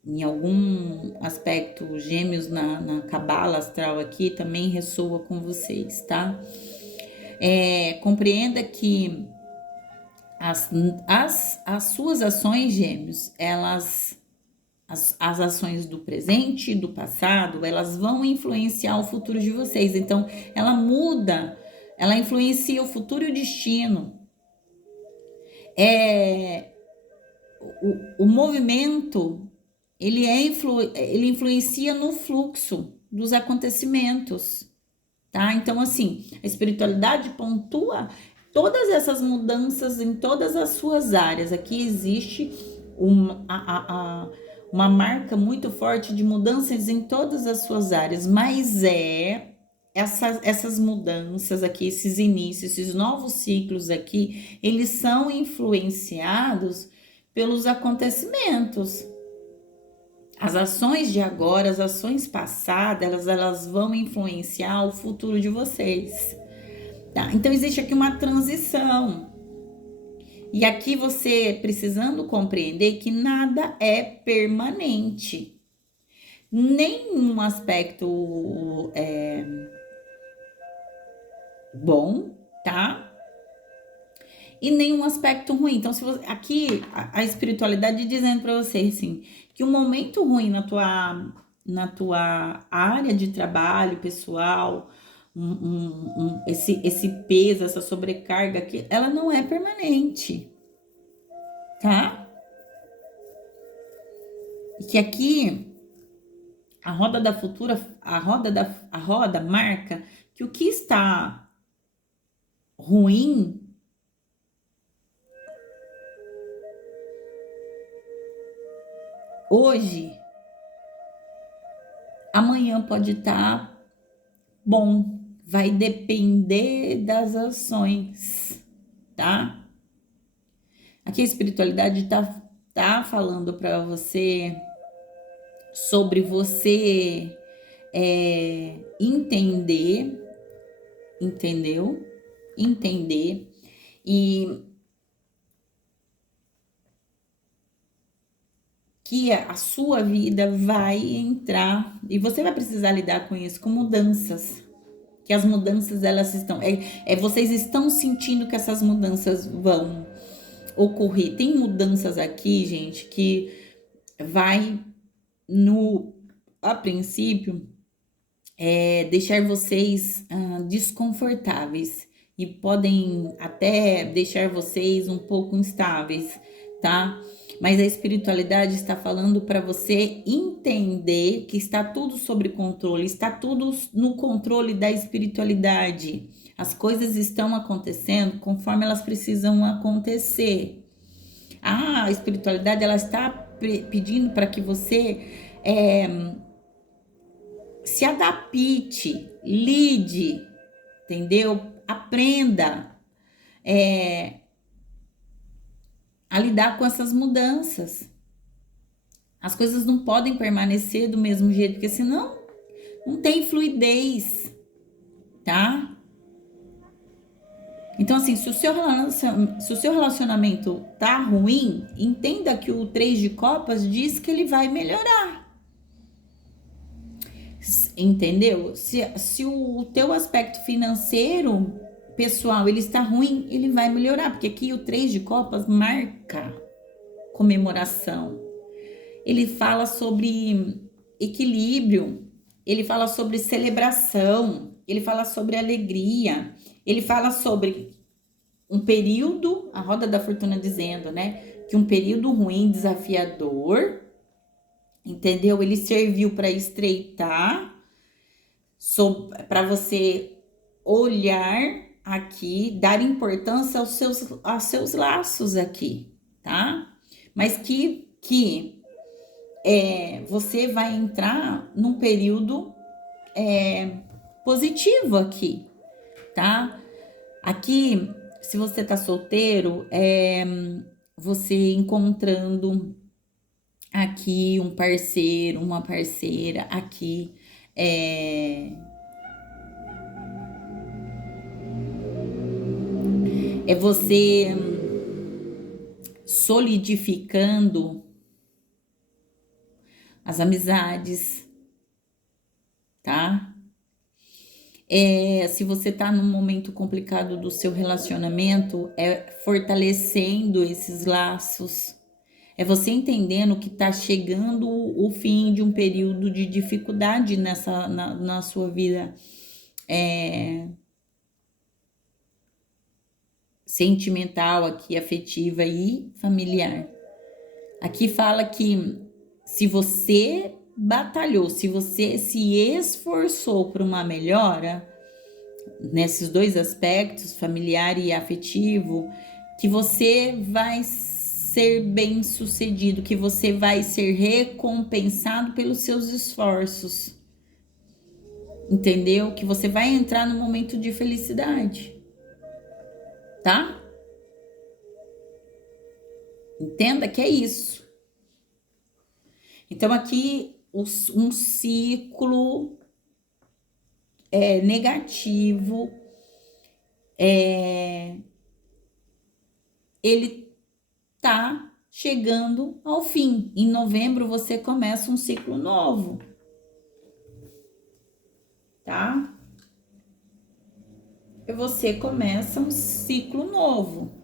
em algum aspecto Gêmeos na cabala astral aqui também ressoa com vocês, tá? Compreenda que as suas ações, Gêmeos, as ações do presente e do passado, elas vão influenciar o futuro de vocês. Então, ela influencia o futuro e o destino. O movimento, ele influencia no fluxo dos acontecimentos, tá? Então, assim, a espiritualidade pontua todas essas mudanças em todas as suas áreas. Aqui existe uma marca muito forte de mudanças em todas as suas áreas, mas essas mudanças aqui, esses inícios, esses novos ciclos aqui, eles são influenciados pelos acontecimentos. As ações de agora, as ações passadas, elas vão influenciar o futuro de vocês. Tá? Então, existe aqui uma transição. E aqui você precisando compreender que nada é permanente. Nenhum aspecto bom, tá? E nenhum aspecto ruim. Então, se você, aqui a espiritualidade dizendo para você assim, que um momento ruim na tua área de trabalho pessoal, esse peso, essa sobrecarga aqui, ela não é permanente, tá? E que aqui a roda da futura, a roda marca que o que está ruim hoje, amanhã pode estar bom, vai depender das ações, tá? Aqui a espiritualidade tá falando para você sobre você entender, entendeu? Entender e que a sua vida vai entrar e você vai precisar lidar com isso, com mudanças. Que as mudanças elas estão, vocês estão sentindo que essas mudanças vão ocorrer. Tem mudanças aqui, gente, que vai a princípio deixar vocês desconfortáveis e podem até deixar vocês um pouco instáveis, tá? Mas a espiritualidade está falando para você entender que está tudo sob controle, está tudo no controle da espiritualidade. As coisas estão acontecendo conforme elas precisam acontecer. A espiritualidade, ela está pedindo para que você é, se adapte, lide, entendeu? Aprenda a lidar com essas mudanças. As coisas não podem permanecer do mesmo jeito, porque senão não tem fluidez, tá? Então, assim, se o seu relacionamento tá ruim, entenda que o 3 de copas diz que ele vai melhorar. Entendeu? Se o teu aspecto financeiro, pessoal, ele está ruim, ele vai melhorar. Porque aqui o 3 de copas marca comemoração. Ele fala sobre equilíbrio, ele fala sobre celebração, ele fala sobre alegria, ele fala sobre um período, a roda da fortuna dizendo, né, que um período ruim, desafiador, entendeu? Ele serviu para estreitar, para você olhar aqui, dar importância aos seus laços aqui, tá? Mas que você vai entrar num período positivo aqui, tá? Aqui, se você tá solteiro, você encontrando aqui um parceiro, uma parceira aqui, é você solidificando as amizades, tá? Se você tá num momento complicado do seu relacionamento, fortalecendo esses laços. É você entendendo que tá chegando o fim de um período de dificuldade na sua vida sentimental aqui, afetiva e familiar. Aqui fala que se você batalhou, se você se esforçou por uma melhora nesses 2 aspectos, familiar e afetivo, que você vai ser bem-sucedido, que você vai ser recompensado pelos seus esforços. Entendeu? Que você vai entrar num momento de felicidade. Tá? Entenda que é isso. Então, aqui, um ciclo negativo, ele tá chegando ao fim. Em novembro, você começa um ciclo novo. Tá? E você começa um ciclo novo.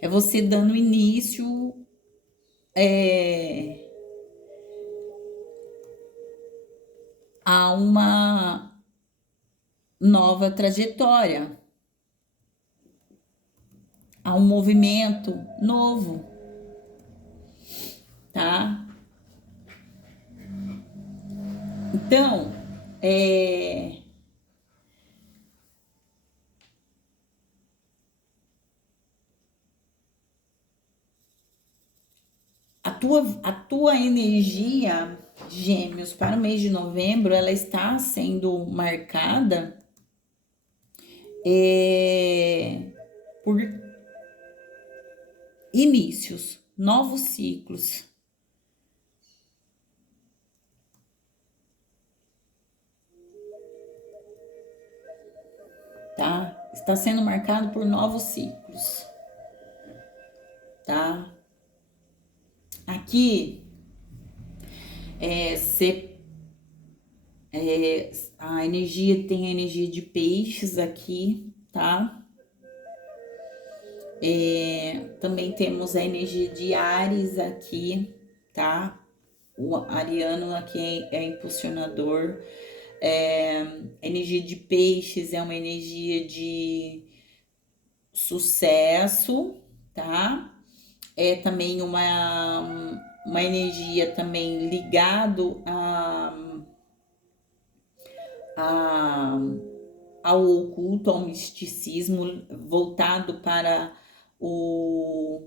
É você dando início a uma nova trajetória, a um movimento novo, tá? Então, a tua energia, Gêmeos, para o mês de novembro, ela está sendo marcada por inícios, novos ciclos. Tá? Está sendo marcado por novos ciclos. Tá? Aqui, a energia tem a energia de peixes aqui, tá? Também temos a energia de Áries aqui, tá? O ariano aqui é impulsionador. Energia de peixes é uma energia de sucesso, tá? É também uma energia também ligado ao oculto, ao misticismo, voltado para o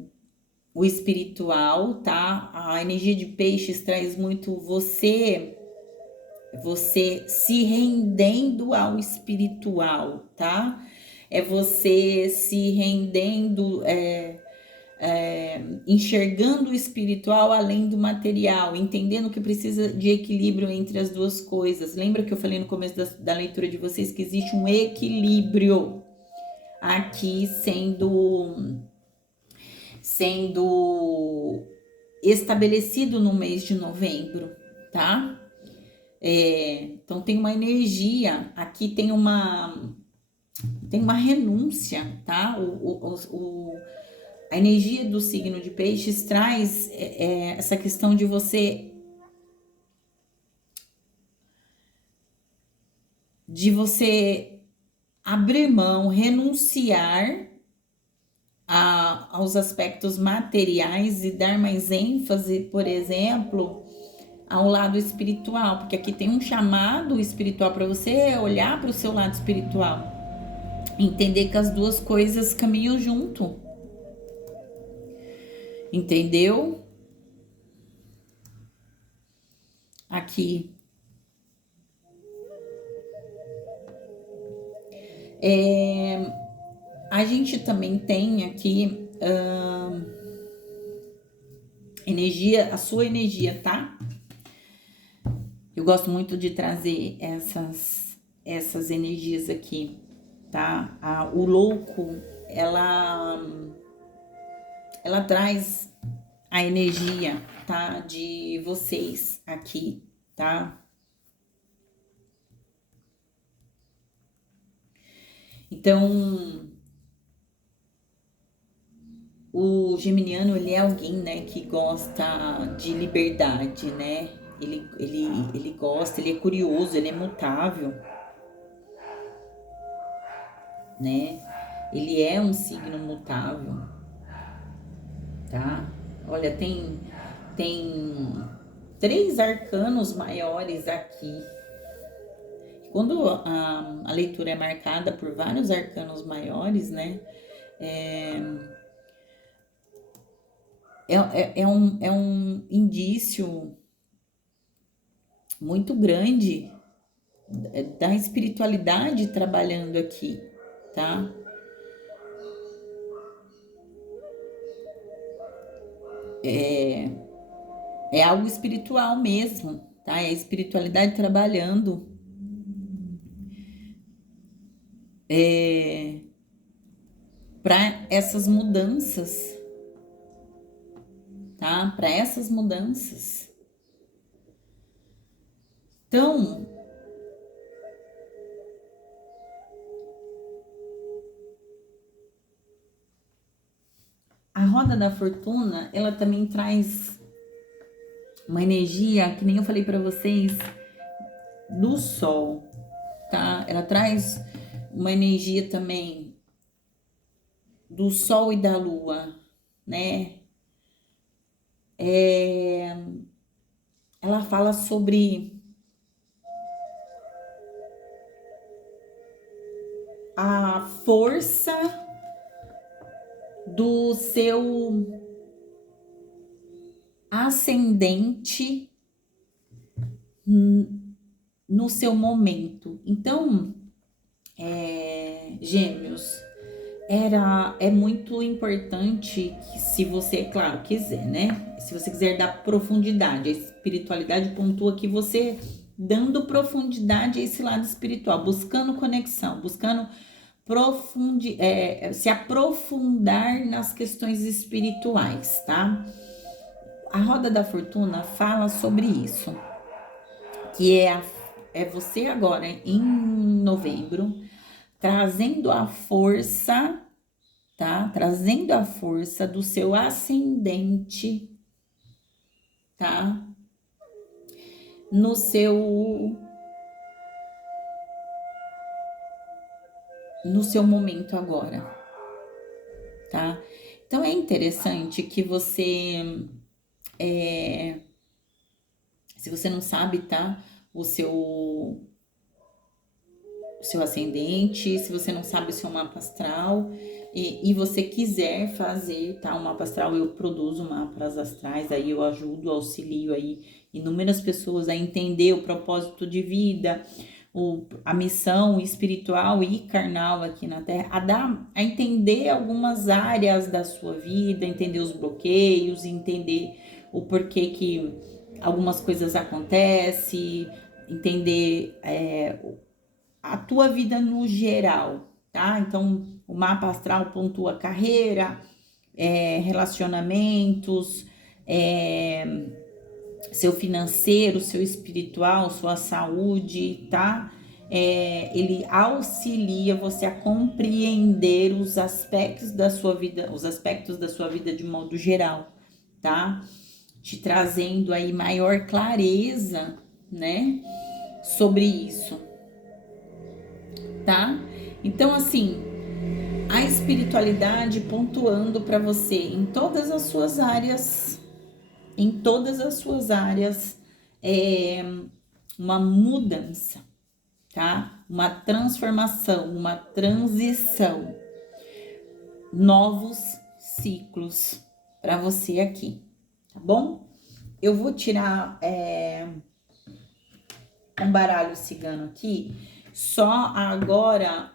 espiritual, tá? A energia de peixes traz muito você se rendendo ao espiritual, tá? É você se rendendo, enxergando o espiritual além do material, entendendo que precisa de equilíbrio entre as duas coisas. Lembra que eu falei no começo da leitura de vocês que existe um equilíbrio aqui sendo estabelecido no mês de novembro, tá? Então tem uma energia, aqui tem uma renúncia, tá? A energia do signo de peixes traz essa questão de você abrir mão, renunciar aos aspectos materiais e dar mais ênfase, por exemplo, ao lado espiritual, porque aqui tem um chamado espiritual para você olhar para o seu lado espiritual, entender que as duas coisas caminham junto, entendeu? Aqui a gente também tem aqui energia, a sua energia, tá? Eu gosto muito de trazer essas energias aqui, tá? O louco, ela traz a energia, tá? De vocês aqui, tá? Então, o geminiano, ele é alguém, né, que gosta de liberdade, né? Ele gosta, ele é curioso, ele é mutável, né? Ele é um signo mutável, tá? Olha, tem 3 arcanos maiores aqui. Quando a leitura é marcada por vários arcanos maiores, né? É um indício muito grande da espiritualidade trabalhando aqui, tá? É algo espiritual mesmo, tá? É a espiritualidade trabalhando para essas mudanças, tá? Para essas mudanças. Então, a roda da fortuna, ela também traz uma energia, que nem eu falei para vocês, do sol, tá? Ela traz uma energia também do sol e da lua, né? Ela fala sobre a força do seu ascendente no seu momento. Então, Gêmeos, é muito importante que, se você, claro, quiser, né? Se você quiser dar profundidade, a espiritualidade pontua que você dando profundidade a esse lado espiritual, buscando conexão, buscando se aprofundar nas questões espirituais, tá? A roda da fortuna fala sobre isso, que é você agora em novembro trazendo a força, tá? Trazendo a força do seu ascendente, tá? No seu momento agora, tá? Então é interessante que você, se você não sabe, tá? o seu ascendente, se você não sabe o seu mapa astral e você quiser fazer, tá? O mapa astral, eu produzo mapas astrais, aí eu ajudo, auxilio aí inúmeras pessoas a entender o propósito de vida, a missão espiritual e carnal aqui na Terra, a entender algumas áreas da sua vida, entender os bloqueios, entender o porquê que algumas coisas acontecem, entender a tua vida no geral, tá? Então, o mapa astral pontua carreira, relacionamentos, seu financeiro, seu espiritual, sua saúde, tá? Ele auxilia você a compreender os aspectos da sua vida de modo geral, tá? Te trazendo aí maior clareza, né, sobre isso, tá? Então, assim, a espiritualidade pontuando para você em todas as suas áreas, uma mudança, tá? Uma transformação, uma transição, novos ciclos para você aqui, tá bom? Eu vou tirar um baralho cigano aqui, só agora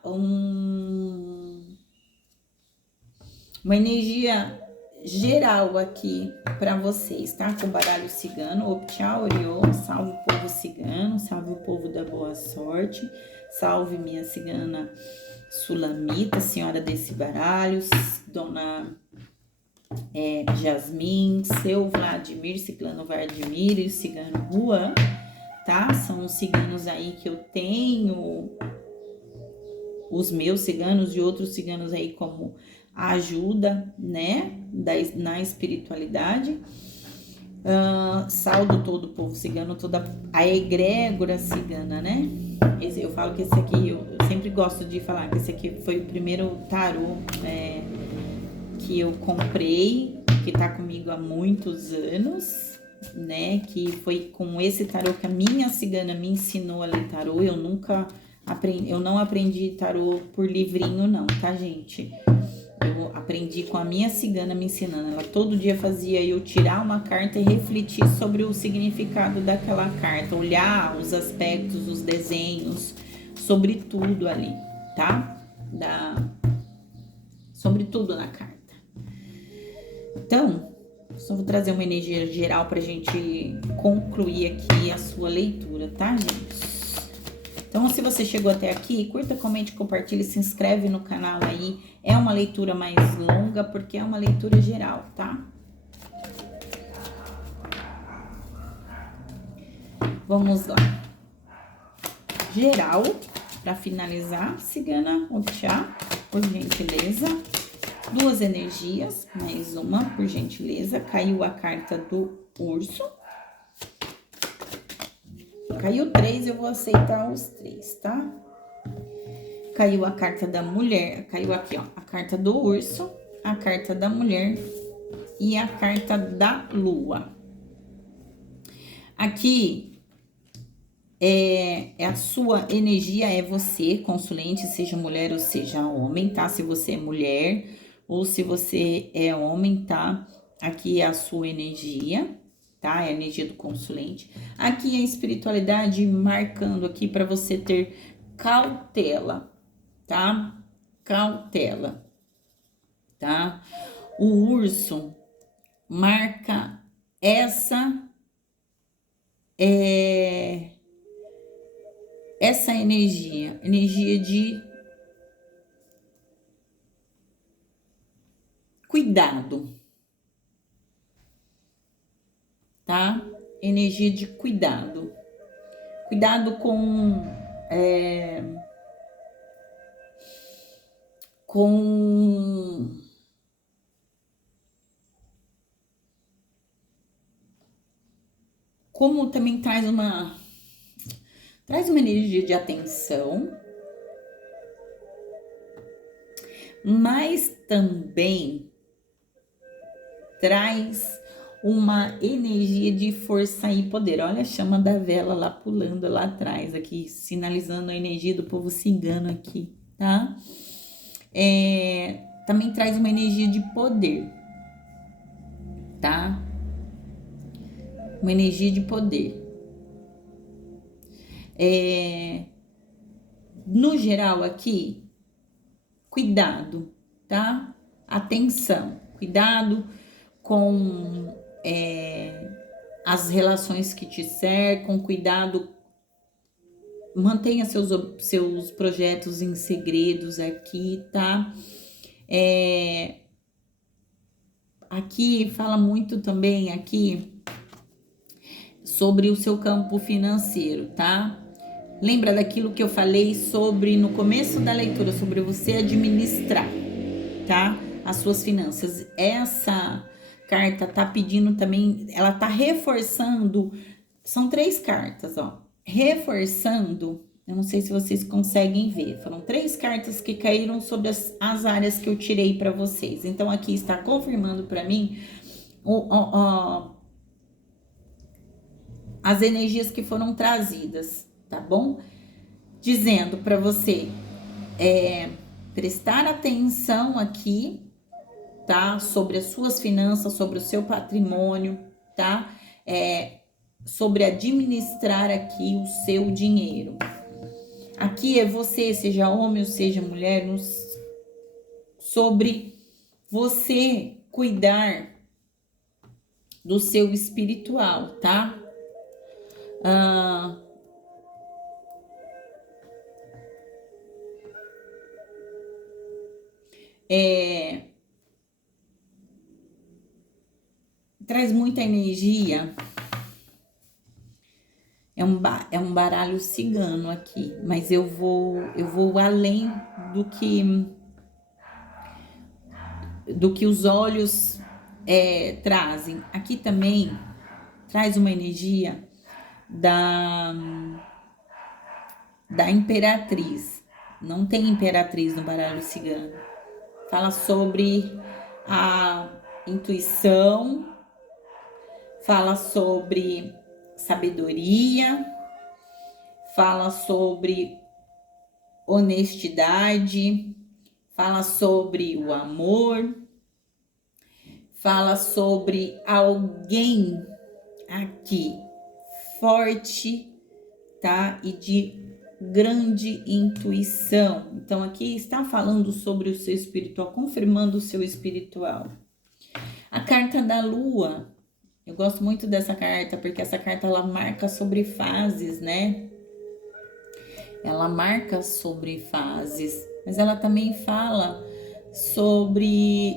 uma energia geral aqui para vocês, tá? Com baralho cigano, Optcha Oriô, salve o povo cigano, salve o povo da boa sorte, salve minha cigana Sulamita, senhora desse baralho, dona Jasmin, seu Vladimir, ciclano Vladimir e o cigano Juan, tá? São os ciganos aí que eu tenho, os meus ciganos e outros ciganos aí como ajuda, né, na espiritualidade. Saldo todo o povo cigano, toda a egrégora cigana, né? Eu falo que esse aqui, eu sempre gosto de falar que esse aqui foi o primeiro tarô que eu comprei, que tá comigo há muitos anos, né? Que foi com esse tarô que a minha cigana me ensinou a ler tarô. Eu não aprendi tarô por livrinho, não, tá, gente? Eu aprendi com a minha cigana me ensinando. Ela todo dia fazia eu tirar uma carta e refletir sobre o significado daquela carta, olhar os aspectos, os desenhos, sobre tudo ali, tá? Sobre tudo na carta. Então, só vou trazer uma energia geral pra gente concluir aqui a sua leitura, tá, gente? Então, se você chegou até aqui, curta, comente, compartilhe, se inscreve no canal aí. É uma leitura mais longa, porque é uma leitura geral, tá? Vamos lá. Geral, para finalizar, cigana Optcha, por gentileza. 2 energias, mais uma, por gentileza. Caiu a carta do urso. Caiu 3, eu vou aceitar os 3, tá? Caiu a carta da mulher, caiu aqui, ó, a carta do urso, a carta da mulher e a carta da lua. Aqui a sua energia, é você, consulente, seja mulher ou seja homem, tá? Se você é mulher ou se você é homem, tá? Aqui é a sua energia, tá? É a energia do consulente. Aqui é a espiritualidade marcando aqui para você ter cautela, tá? Cautela, tá? O urso marca essa energia de cuidado, tá? Energia de cuidado. Cuidado com como também traz uma energia de atenção, mas também traz uma energia de força e poder. Olha a chama da vela lá pulando lá atrás, aqui, sinalizando a energia do povo cigano aqui, tá? Também traz uma energia de poder, tá? Uma energia de poder. No geral aqui, cuidado, tá? Atenção, cuidado com as relações que te cercam, cuidado, mantenha seus projetos em segredos aqui, tá? Aqui fala muito também aqui sobre o seu campo financeiro, tá? Lembra daquilo que eu falei sobre no começo da leitura, sobre você administrar, tá? As suas finanças. Essa carta tá pedindo também, ela tá reforçando, são 3 cartas, ó. Reforçando, eu não sei se vocês conseguem ver, foram 3 cartas que caíram sobre as áreas que eu tirei para vocês. Então aqui está confirmando para mim as energias que foram trazidas, tá bom? Dizendo para você prestar atenção aqui, tá? Sobre as suas finanças, sobre o seu patrimônio, tá? Sobre administrar aqui o seu dinheiro. Aqui é você, seja homem ou seja mulher, sobre você cuidar do seu espiritual, tá? Traz muita energia. É um baralho cigano aqui, mas eu vou além do que os olhos trazem. Aqui também traz uma energia da imperatriz. Não tem imperatriz no baralho cigano. Fala sobre a intuição, fala sobre sabedoria, fala sobre honestidade, fala sobre o amor, fala sobre alguém aqui forte, tá? E de grande intuição. Então aqui está falando sobre o seu espiritual, confirmando o seu espiritual. A carta da lua, eu gosto muito dessa carta porque essa carta ela marca sobre fases, né? Ela marca sobre fases, mas ela também fala sobre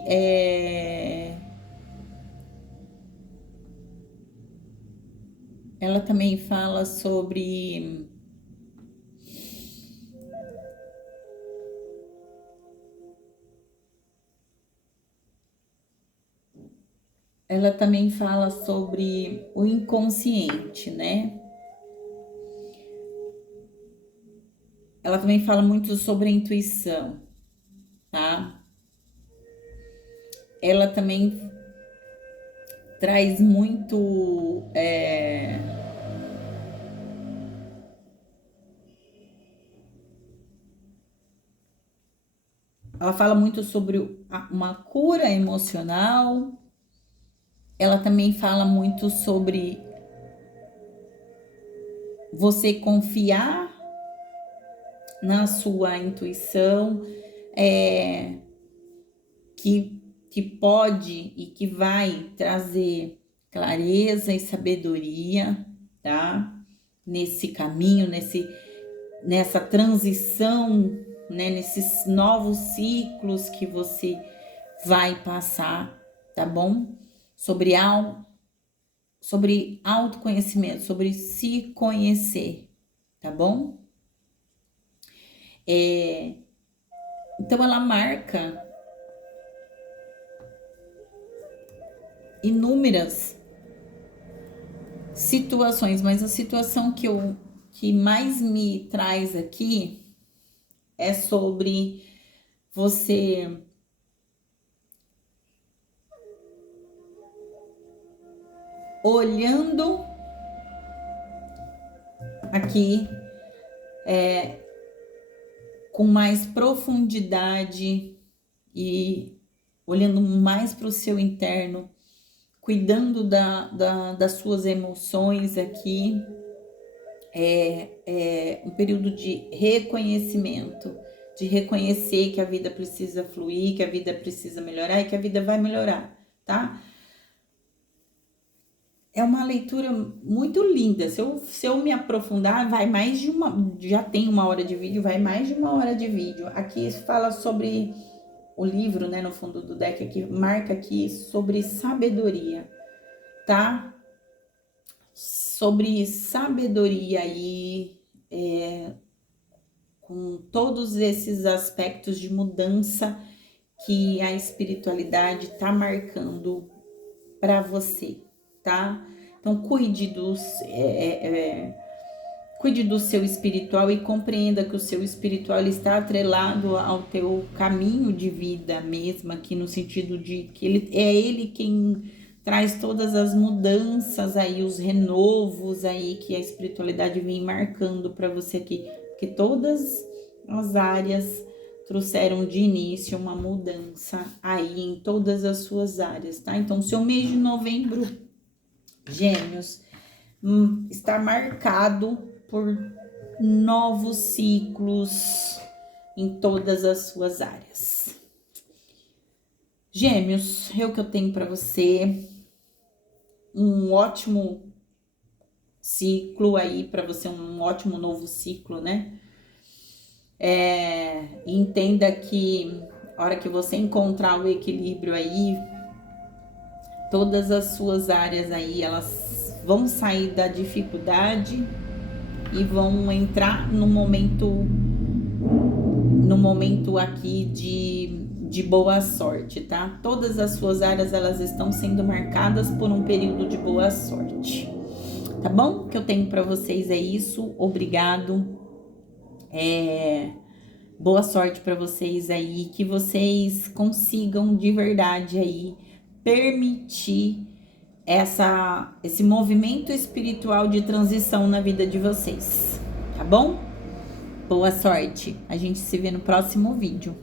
ela também fala sobre o inconsciente, né? Ela também fala muito sobre a intuição, tá? Ela também traz muito ela fala muito sobre uma cura emocional. Ela também fala muito sobre você confiar na sua intuição, que pode e que vai trazer clareza e sabedoria, tá? Nesse caminho, nessa transição, né? Nesses novos ciclos que você vai passar, tá bom? Sobre autoconhecimento, sobre se conhecer, tá bom? Então ela marca inúmeras situações, mas a situação que mais me traz aqui é sobre você olhando aqui com mais profundidade e olhando mais para o seu interno, cuidando das suas emoções aqui. É um período de reconhecimento, de reconhecer que a vida precisa fluir, que a vida precisa melhorar e que a vida vai melhorar, tá? É uma leitura muito linda. Se eu me aprofundar, vai mais de uma... Já tem 1 hora de vídeo, vai mais de 1 hora de vídeo. Aqui fala sobre o livro, né? No fundo do deck aqui, marca aqui sobre sabedoria, tá? Sobre sabedoria aí, com todos esses aspectos de mudança que a espiritualidade tá marcando para você, tá? Então, cuide do seu espiritual e compreenda que o seu espiritual está atrelado ao teu caminho de vida mesmo, aqui no sentido de que ele quem traz todas as mudanças aí, os renovos aí que a espiritualidade vem marcando para você aqui, porque todas as áreas trouxeram de início uma mudança aí em todas as suas áreas, tá? Então, seu mês de novembro, Gêmeos, está marcado por novos ciclos em todas as suas áreas. Gêmeos, é o que eu tenho para você. Um ótimo ciclo aí para você, um ótimo novo ciclo, né? Entenda que a hora que você encontrar o equilíbrio aí, todas as suas áreas aí, elas vão sair da dificuldade e vão entrar no momento aqui de boa sorte, tá? Todas as suas áreas, elas estão sendo marcadas por um período de boa sorte, tá bom? O que eu tenho para vocês é isso. Obrigado. Boa sorte para vocês aí, que vocês consigam de verdade aí permitir esse movimento espiritual de transição na vida de vocês, tá bom? Boa sorte. A gente se vê no próximo vídeo.